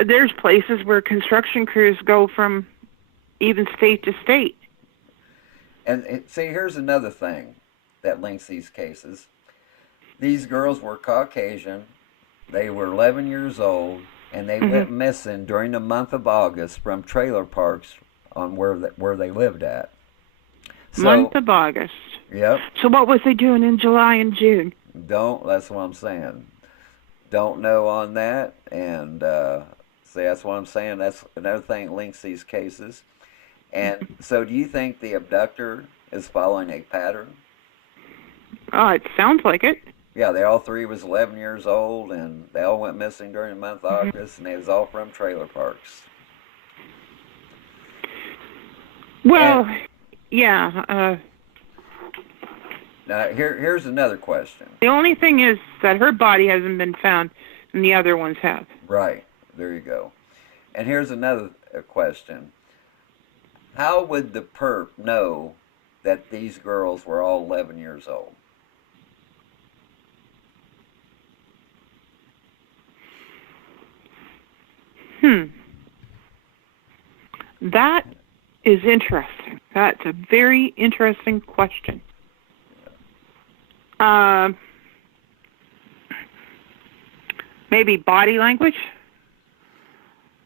there's places where construction crews go from even state to state. And see, here's another thing that links these cases. These girls were Caucasian. They were 11 years old, and they went missing during the month of August from trailer parks on where they lived at. So, month of August. Yep. So what was they doing in July and June? That's what I'm saying. Don't know on that, and see, that's what I'm saying. That's another thing that links these cases. And so do you think the abductor is following a pattern? Oh, it sounds like it. Yeah, they all three was 11 years old, and they all went missing during the month of August, and they was all from trailer parks. Well, yeah. Now, here's another question. The only thing is that her body hasn't been found, and the other ones have. Right. There you go. And here's another question. How would the perp know that these girls were all 11 years old? That is interesting. That's a very interesting question. Maybe body language?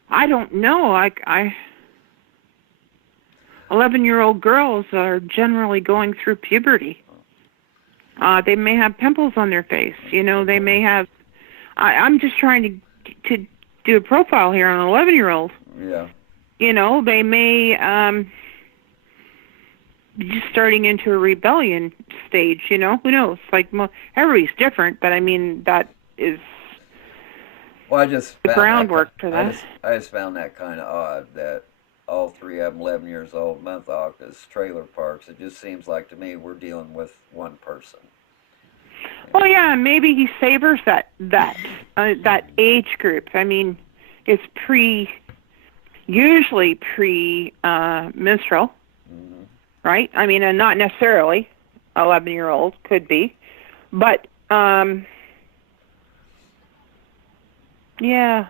I don't know. 11-year-old girls are generally going through puberty. They may have pimples on their face. They may have. I'm just trying to do a profile here on an 11-year-old. Yeah. They may be just starting into a rebellion stage. Who knows? Like everybody's different, but I mean that is. Well, I just the found groundwork for that. I just found that kind of odd that all three of them, 11 years old, month-off as trailer parks. It just seems like to me we're dealing with one person. Well, yeah, maybe he savors that age group. I mean, it's usually pre-menstrual, right? I mean, and not necessarily 11-year-old, could be, but yeah,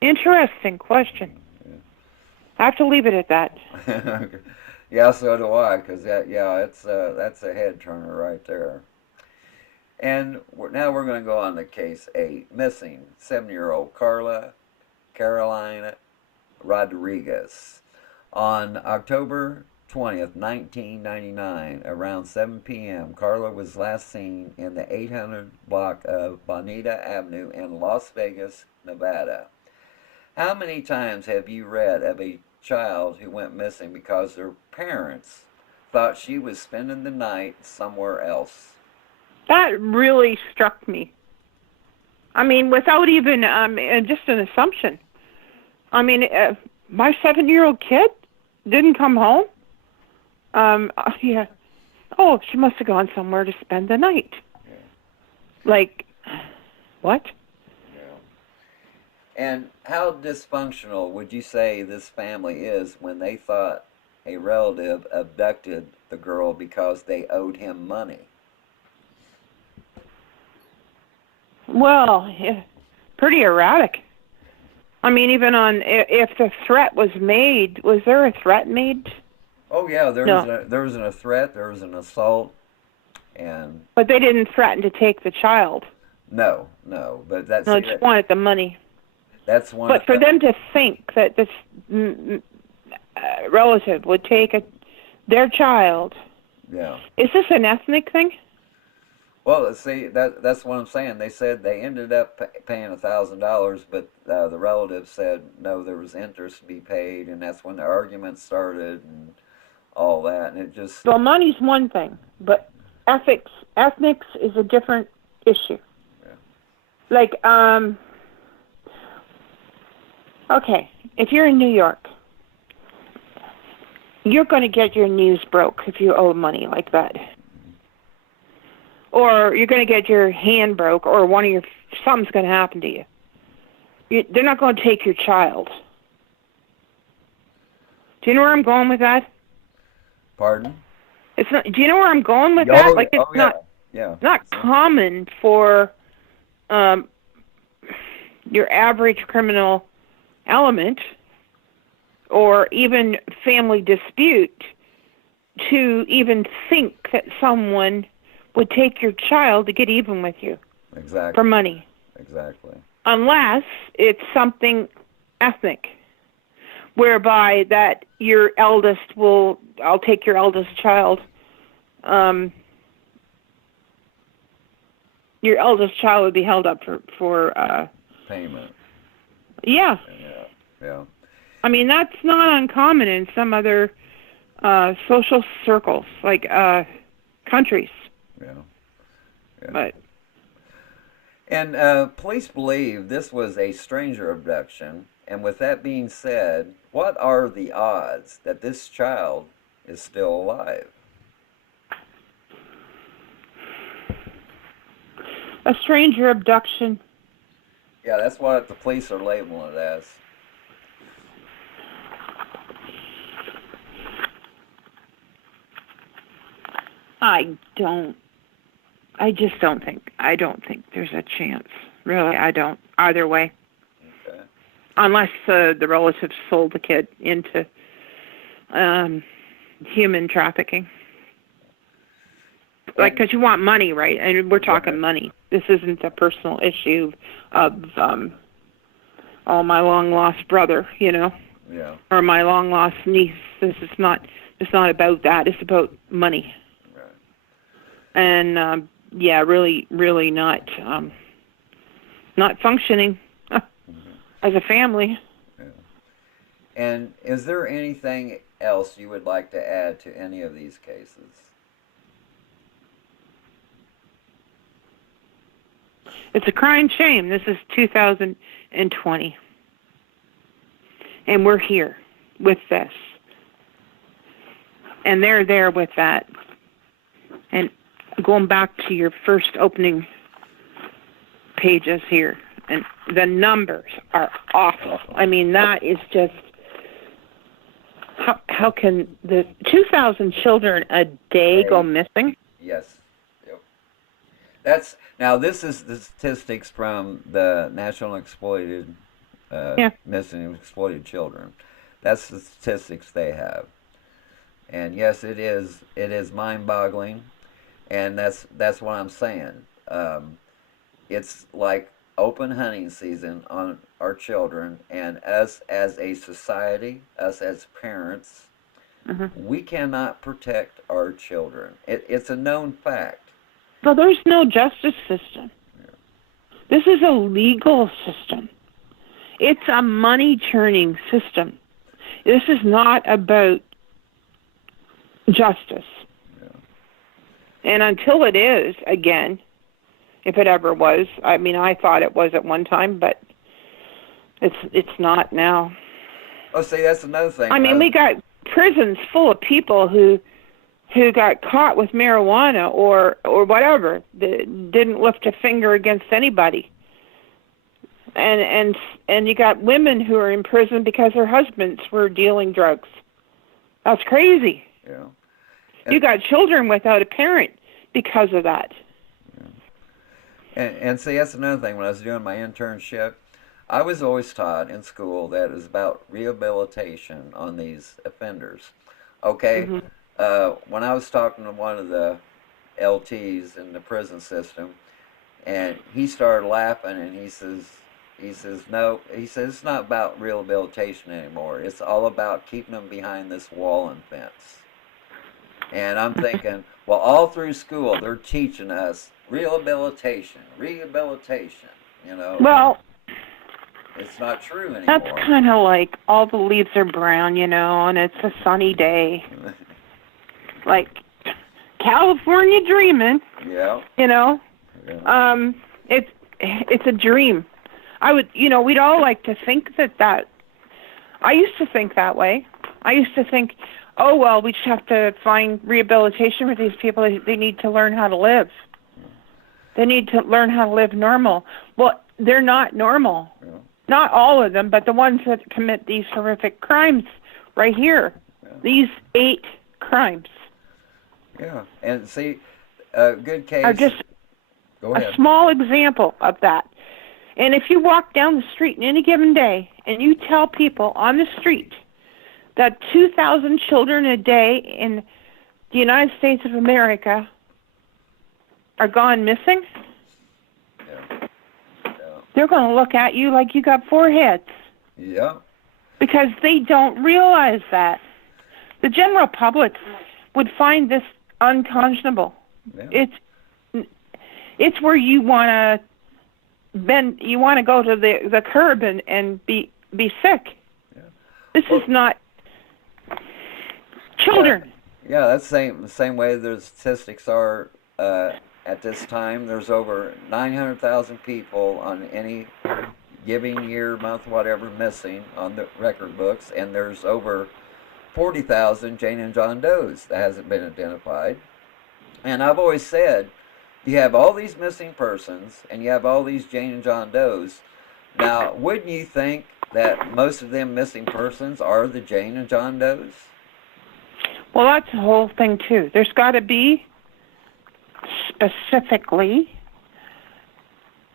interesting question. I have to leave it at that. Yeah, so do I, because that's a head turner right there. And now we're going to go on to case 8. Missing 7-year-old Carolina Rodriguez. On October 20th, 1999, around 7 p.m., Carla was last seen in the 800 block of Bonita Avenue in Las Vegas, Nevada. How many times have you read of a child who went missing because their parents thought she was spending the night somewhere else? That really struck me. I mean, without even just an assumption. I mean, my 7-year-old kid didn't come home. Yeah. Oh, she must have gone somewhere to spend the night. Yeah. Like, what? And how dysfunctional would you say this family is when they thought a relative abducted the girl because they owed him money? Well, yeah, pretty erratic. I mean, even if the threat was made, was there a threat made? Oh yeah, there No. was a threat, there was an assault, and But they didn't threaten to take the child. no, but No, just wanted the money. That's one. But for them to think that this relative would take their child, Yeah. is this an ethnic thing? Well, see, that's what I'm saying. They said they ended up paying $1,000, but the relative said no, there was interest to be paid, and that's when the argument started and all that, and it just. Well, money's one thing, but ethnics is a different issue. Yeah. Like, okay, if you're in New York, you're going to get your knees broke if you owe money like that. Or you're going to get your hand broke, or something's going to happen to you. They're not going to take your child. Do you know where I'm going with that? Pardon? It's not. Do you know where I'm going with that? Like, it's not common for your average criminal element or even family dispute to even think that someone would take your child to get even with you. Exactly. For money. Exactly. Unless it's something ethnic, whereby that I'll take your eldest child. Your eldest child would be held up for payment. Yeah. Yeah. I mean, that's not uncommon in some other social circles, like countries. Yeah. But. And police believe this was a stranger abduction. And with that being said, what are the odds that this child is still alive? A stranger abduction. Yeah, that's what the police are labeling it as. I just don't think. I don't think there's a chance. Really, I don't. Either way. Okay. Unless the relatives sold the kid into human trafficking. Like, because you want money, right? And we're talking money. This isn't a personal issue of, my long-lost brother, Yeah. or my long-lost niece. It's not about that. It's about money. Right. And, really, really not functioning as a family. Yeah. And is there anything else you would like to add to any of these cases? It's a crying shame. This is 2020. And we're here with this. And they're there with that. And going back to your first opening pages here, and the numbers are awful. I mean, that is just, how can the 2,000 children a day go missing? Yes. Yep. This is the statistics from the National Exploited, Missing and Exploited Children. That's the statistics they have. And yes, it is mind-boggling, and that's what I'm saying. It's like open hunting season on our children, and us as a society, us as parents, we cannot protect our children. It's a known fact. Well, there's no justice system. Yeah. This is a legal system. It's a money-churning system. This is not about justice. Yeah. And until it is, again, if it ever was, I mean, I thought it was at one time, but it's not now. Oh, see, that's another thing. I mean, we got prisons full of people who got caught with marijuana or whatever, that didn't lift a finger against anybody. And you got women who are in prison because their husbands were dealing drugs. That's crazy. Yeah. You got children without a parent because of that. And see, that's another thing. When I was doing my internship, I was always taught in school that it was about rehabilitation on these offenders. Okay, when I was talking to one of the LTs in the prison system, and he started laughing, and he says, no, he says, it's not about rehabilitation anymore. It's all about keeping them behind this wall and fence. And I'm thinking, well, all through school, they're teaching us rehabilitation, Well, it's not true anymore. that's kind of like all the leaves are brown, and it's a sunny day. Like California dreaming. Yeah. Yeah. It's a dream. We'd all like to think that. I used to think that way. I used to think, oh, well, we just have to find rehabilitation for these people. They need to learn how to live. They need to learn how to live normal. Well, they're not normal. Yeah. Not all of them, but the ones that commit these horrific crimes right here. Yeah. These 8 crimes. Yeah, and see, a good case. Are just Go ahead. a small example of that. And if you walk down the street in any given day and you tell people on the street that 2,000 children a day in the United States of America are gone missing, they're going to look at you like you got 4 heads. Yeah. Because they don't realize that. The general public would find this unconscionable. Yeah. It's where you want to bend. You want to go to the curb and be sick. Yeah. This is not children. Yeah, that's the same way the statistics are at this time. There's over 900,000 people on any given year, month, whatever, missing on the record books, and there's over 40,000 Jane and John Does that hasn't been identified. And I've always said, you have all these missing persons, and you have all these Jane and John Does. Now, wouldn't you think that most of them missing persons are the Jane and John Does? Well, that's the whole thing, too. There's got to be specifically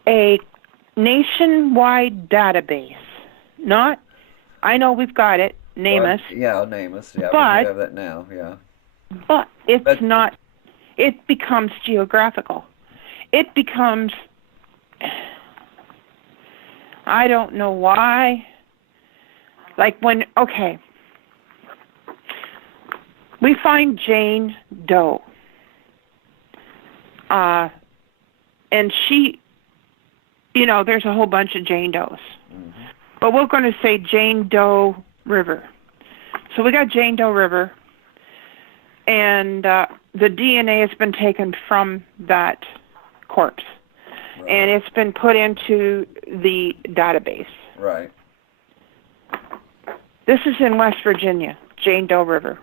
a nationwide database. Not, I know we've got it, NamUs, Yeah, NamUs. Yeah, we But- do have that now. Yeah. but it's But- not, it becomes geographical. It becomes, I don't know why, like when, okay, we find Jane Doe, and she, you know, there's a whole bunch of Jane Does. But we're going to say Jane Doe River. So we got Jane Doe River, and the DNA has been taken from that corpse, Right. and it's been put into the database. Right. This is in West Virginia, Jane Doe River.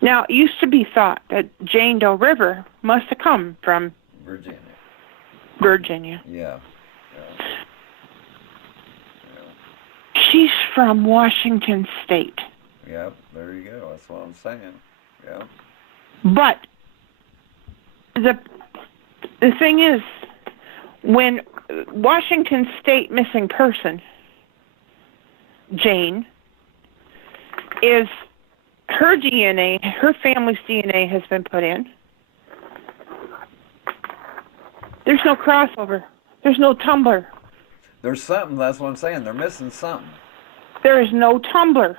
Now, it used to be thought that Jane Doe River must have come from Virginia. Virginia. Yeah. She's from Washington State. Yep. There you go. That's what I'm saying. Yeah. But the thing is, when Washington State missing person, Jane, is her DNA, her family's DNA has been put in. There's no crossover. There's no Tumblr. There's something. That's what I'm saying. They're missing something. There is no Tumblr.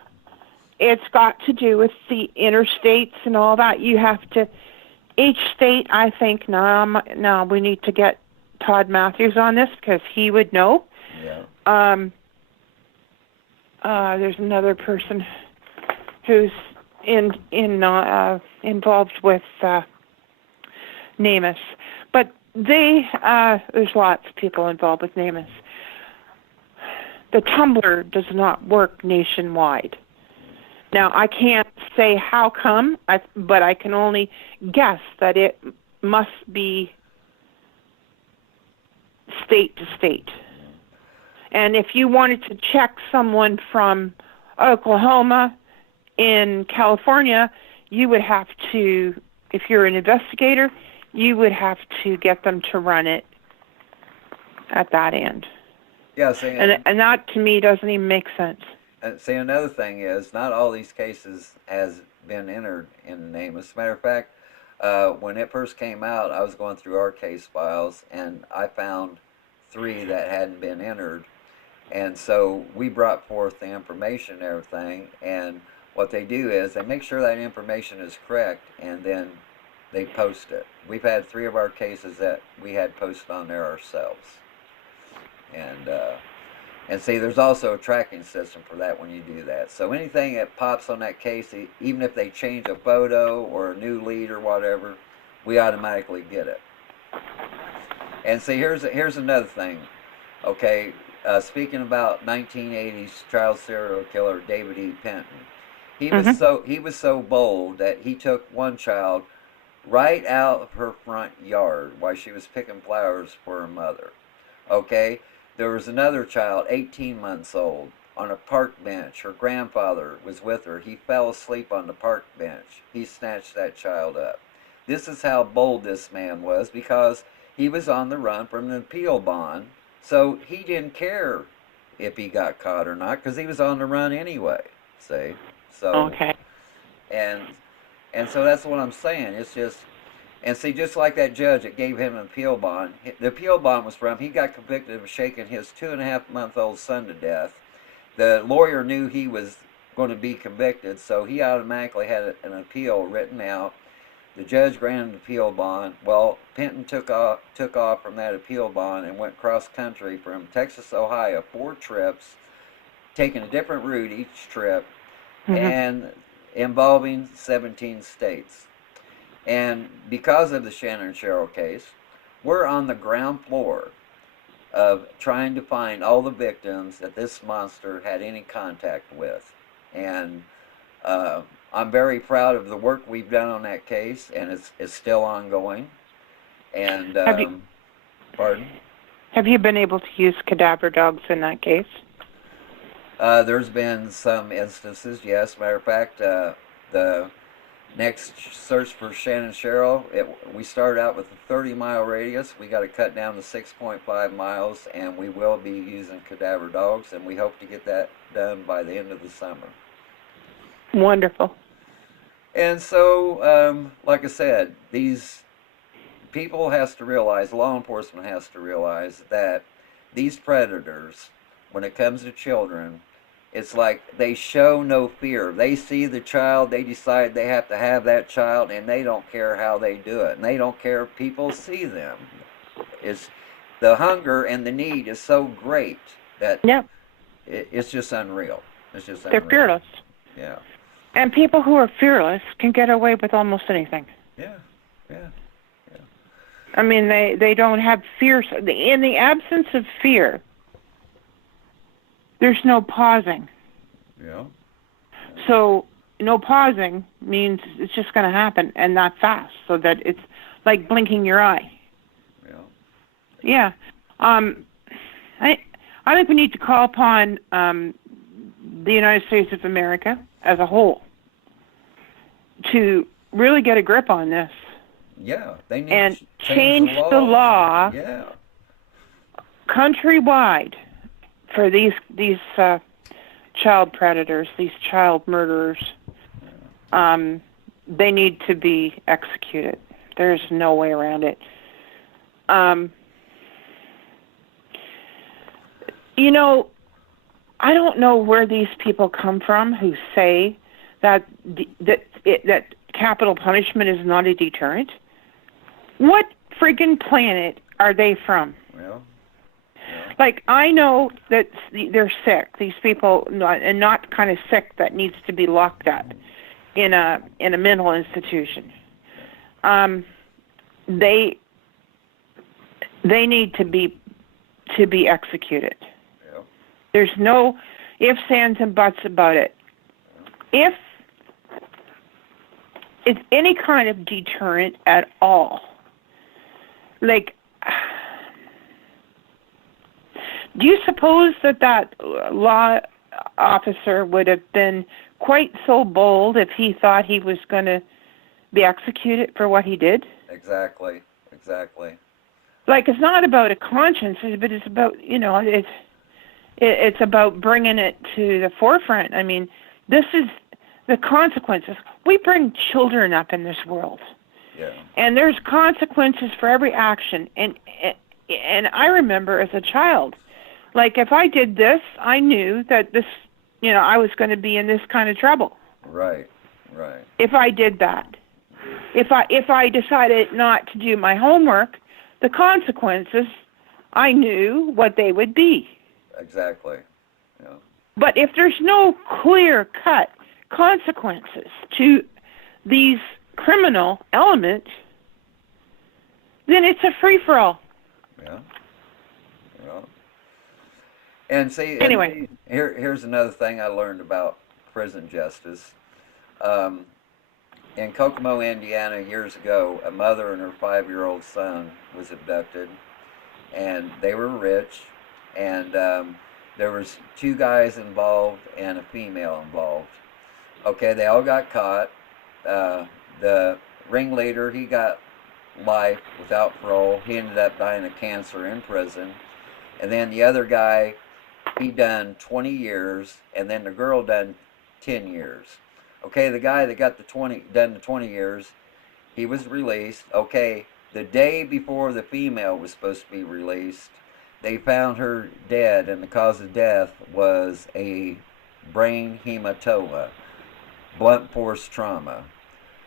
It's got to do with the interstates and all that. You have to, each state, I think, no, we need to get Todd Matthews on this because he would know. Yeah. There's another person who's involved with NamUs, but there's lots of people involved with NamUs. The Tumblr does not work nationwide. Now, I can't say how come, but I can only guess that it must be state to state. And if you wanted to check someone from Oklahoma in California, you would have to, if you're an investigator, you would have to get them to run it at that end. Yeah. See, And that, to me, doesn't even make sense. see, another thing is, not all these cases has been entered in the name. As a matter of fact, when it first came out, I was going through our case files, and I found 3 that hadn't been entered. And so we brought forth the information and everything, and what they do is they make sure that information is correct, and then they post it. We've had 3 of our cases that we had posted on there ourselves. And see, there's also a tracking system for that when you do that. So anything that pops on that case, even if they change a photo or a new lead or whatever, we automatically get it. And see, here's another thing. Okay, speaking about 1980s child serial killer David E. Penton, he was so bold that he took one child right out of her front yard while she was picking flowers for her mother. Okay. There was another child, 18 months old, on a park bench. Her grandfather was with her. He fell asleep on the park bench. He snatched that child up. This is how bold this man was, because he was on the run from an appeal bond. So he didn't care if he got caught or not, because he was on the run anyway. See? So, Okay. And so that's what I'm saying. It's just... And see, just like that judge that gave him an appeal bond, the appeal bond was from, he got convicted of shaking his 2.5-month-old son to death. The lawyer knew he was going to be convicted, so he automatically had an appeal written out. The judge granted an appeal bond. Well, Penton took off from that appeal bond and went cross-country from Texas, Ohio, 4 trips, taking a different route each trip, and involving 17 states. And because of the Shannon and Cheryl case, we're on the ground floor of trying to find all the victims that this monster had any contact with. And I'm very proud of the work we've done on that case, and it's still ongoing. And, pardon? Have you been able to use cadaver dogs in that case? There's been some instances, yes. Matter of fact, Next search for Shannon Cheryl, we started out with a 30-mile radius. We got to cut down to 6.5 miles, and we will be using cadaver dogs, and we hope to get that done by the end of the summer. Wonderful. And so, like I said, these people has to realize, law enforcement has to realize that these predators, when it comes to children, it's like they show no fear. They see the child, they decide they have to have that child, and they don't care how they do it. And they don't care if people see them. It's the hunger and the need is so great that it's just unreal. It's just unreal. They're fearless. Yeah. And people who are fearless can get away with almost anything. Yeah. I mean, they don't have fear. In the absence of fear, there's no pausing. Yeah. So no pausing means it's just going to happen, and not fast, so that it's like blinking your eye. Yeah. I think we need to call upon the United States of America as a whole to really get a grip on this. Yeah, they need and to change the law countrywide for these child predators, these child murderers. They need to be executed. There's no way around it. You know, I don't know where these people come from who say that capital punishment is not a deterrent. What friggin' planet are they from? Well, like, I know that they're sick. These people, and not kind of sick that needs to be locked up in a mental institution. They need to be executed. Yeah. There's no ifs, ands, and buts about it. If it's any kind of deterrent at all, like, do you suppose that law officer would have been quite so bold if he thought he was going to be executed for what he did? Exactly. Like, it's not about a conscience, but it's about, it's about bringing it to the forefront. I mean, this is the consequences. We bring children up in this world. Yeah. And there's consequences for every action. And I remember as a child, like, if I did this, I knew that this, I was going to be in this kind of trouble. Right. If I did that. If I decided not to do my homework, the consequences, I knew what they would be. Exactly. Yeah. But if there's no clear-cut consequences to these criminal elements, then it's a free-for-all. Yeah. And see, anyway, here's another thing I learned about prison justice. In Kokomo, Indiana, years ago, a mother and her 5-year-old son was abducted, and they were rich, and there was 2 guys involved and a female involved. Okay, they all got caught. The ringleader, he got life without parole. He ended up dying of cancer in prison. And then the other guy, he done 20 years, and then the girl done 10 years. Okay, the guy that got done the 20 years, he was released. Okay, the day before the female was supposed to be released, they found her dead, and the cause of death was a brain hematoma, blunt force trauma.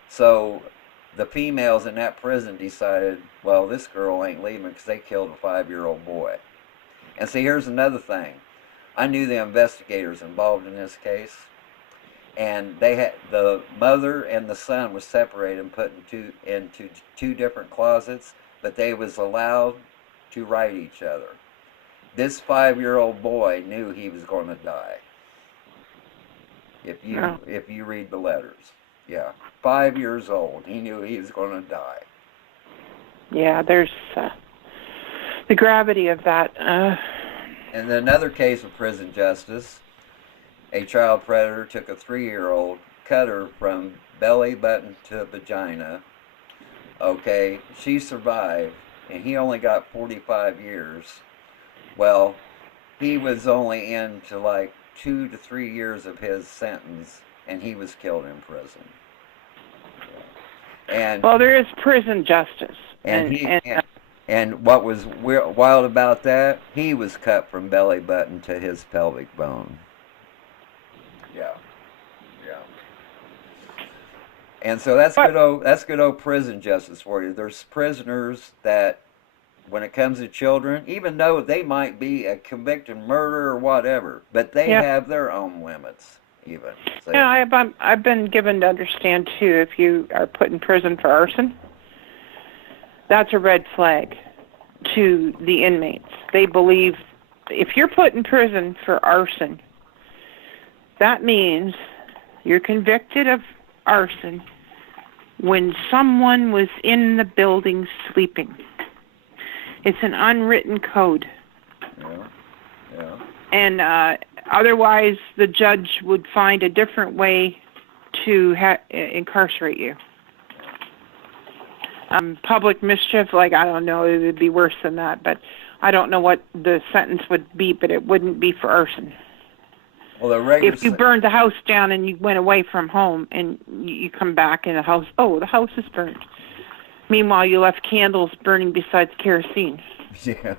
So the females in that prison decided, well, this girl ain't leaving because they killed a 5-year-old boy. And see, here's another thing. I knew the investigators involved in this case, and they had the mother and the son was separated and put into 2 different closets, but they was allowed to write each other. This 5-year-old boy knew he was going to die. If you read the letters, 5 years old, he knew he was going to die. Yeah, there's the gravity of that. And another case of prison justice, a child predator took a 3-year-old cut her from belly button to vagina. Okay, she survived, and he only got 45 years. Well, he was only into like 2 to 3 years of his sentence, and he was killed in prison. And Well, there is prison justice. and what was wild about that, he was cut from belly button to his pelvic bone. Yeah. And so that's good old prison justice for you. There's prisoners that, when it comes to children, even though they might be a convicted murderer or whatever, but they have their own limits. Even. So, yeah, I've been given to understand too. If you are put in prison for arson, that's a red flag to the inmates. They believe if you're put in prison for arson, that means you're convicted of arson when someone was in the building sleeping. It's an unwritten code. Yeah. And otherwise, the judge would find a different way to incarcerate you. Public mischief, like, I don't know, it would be worse than that, but I don't know what the sentence would be, but it wouldn't be for arson. Well, if you burned the house down and you went away from home and you come back and the house is burned. Meanwhile, you left candles burning besides kerosene. Yeah.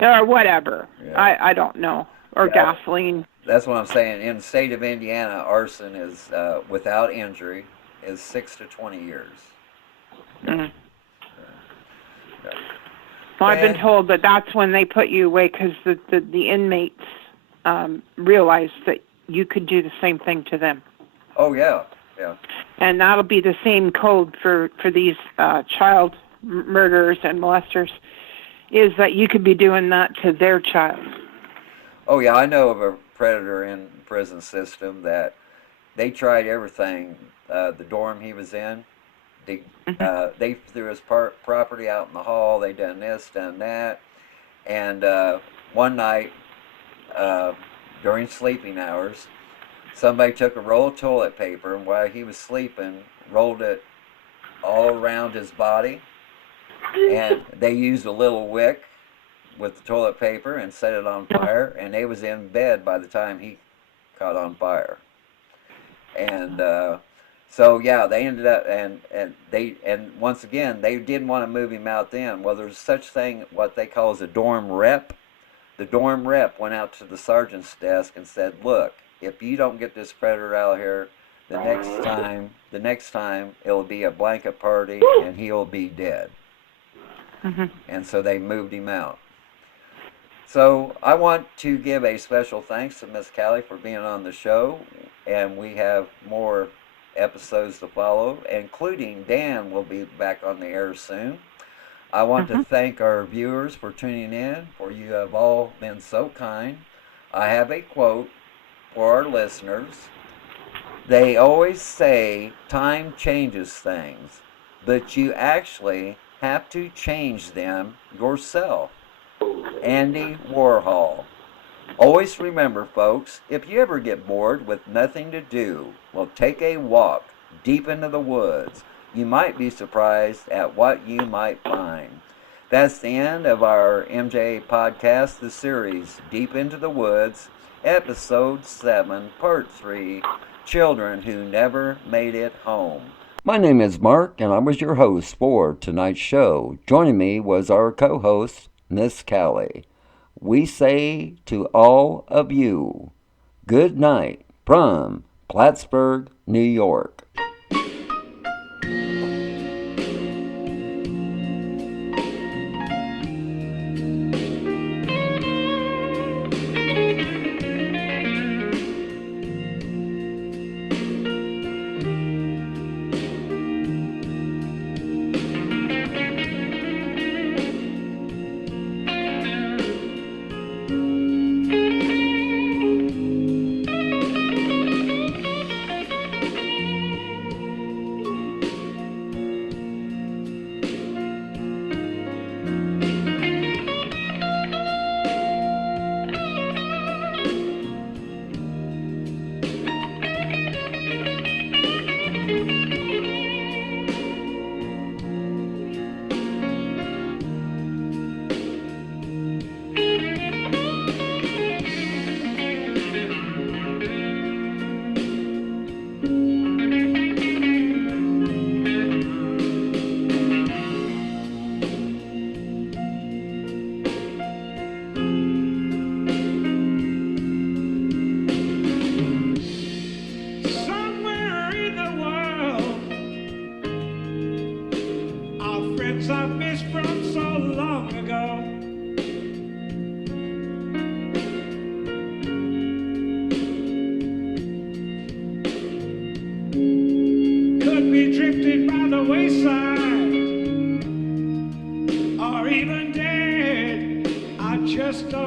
Or whatever. Yeah. I don't know. Or gasoline. That's what I'm saying. In the state of Indiana, arson is, without injury, is 6 to 20 years. Mm. Well, I've been told that that's when they put you away because the inmates realize that you could do the same thing to them. Oh, yeah. And that'll be the same code for these child murderers and molesters, is that you could be doing that to their child. Oh, yeah, I know of a predator in the prison system that they tried everything. The dorm he was in, they threw his property out in the hall. They done this, done that. And one night, during sleeping hours, somebody took a roll of toilet paper, and while he was sleeping, rolled it all around his body. And they used a little wick with the toilet paper and set it on fire, and they was in bed by the time he caught on fire. And so yeah, they ended up and once again they didn't want to move him out then. Well, there's such thing what they call as a dorm rep. The dorm rep went out to the sergeant's desk and said, "Look, if you don't get this predator out here, the next time it'll be a blanket party and he'll be dead." And so they moved him out. So I want to give a special thanks to Miss Cali for being on the show, and we have more episodes to follow, including Dan will be back on the air soon. I want to thank our viewers for tuning in, for you have all been so kind. I have a quote for our listeners. They always say time changes things, but you actually have to change them yourself. Andy Warhol. Always remember, folks, if you ever get bored with nothing to do, well, take a walk deep into the woods. You might be surprised at what you might find. That's the end of our MJ podcast, the series Deep into the Woods, Episode 7, Part 3, Children Who Never Made It Home. My name is Mark, and I was your host for tonight's show. Joining me was our co-host, Miss Cali. We say to all of you, good night from Plattsburgh, New York.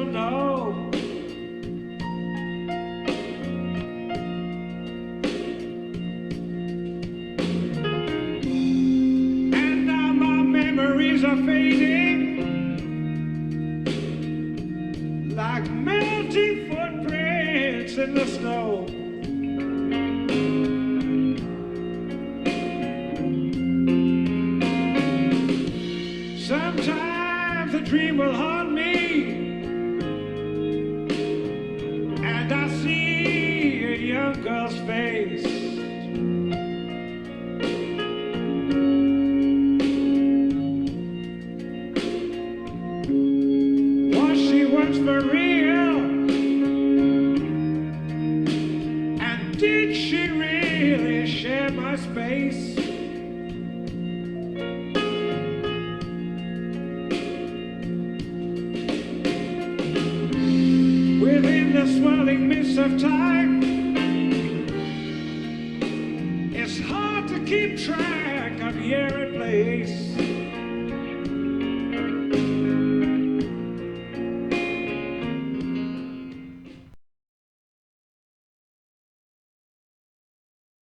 don't know. And now my memories are fading like melting footprints in the snow. Sometimes a dream will haunt me, and I see a young girl's face. Was she once for real? And did she really share my space? Within the swirling mist of time, it's hard to keep track of year and place.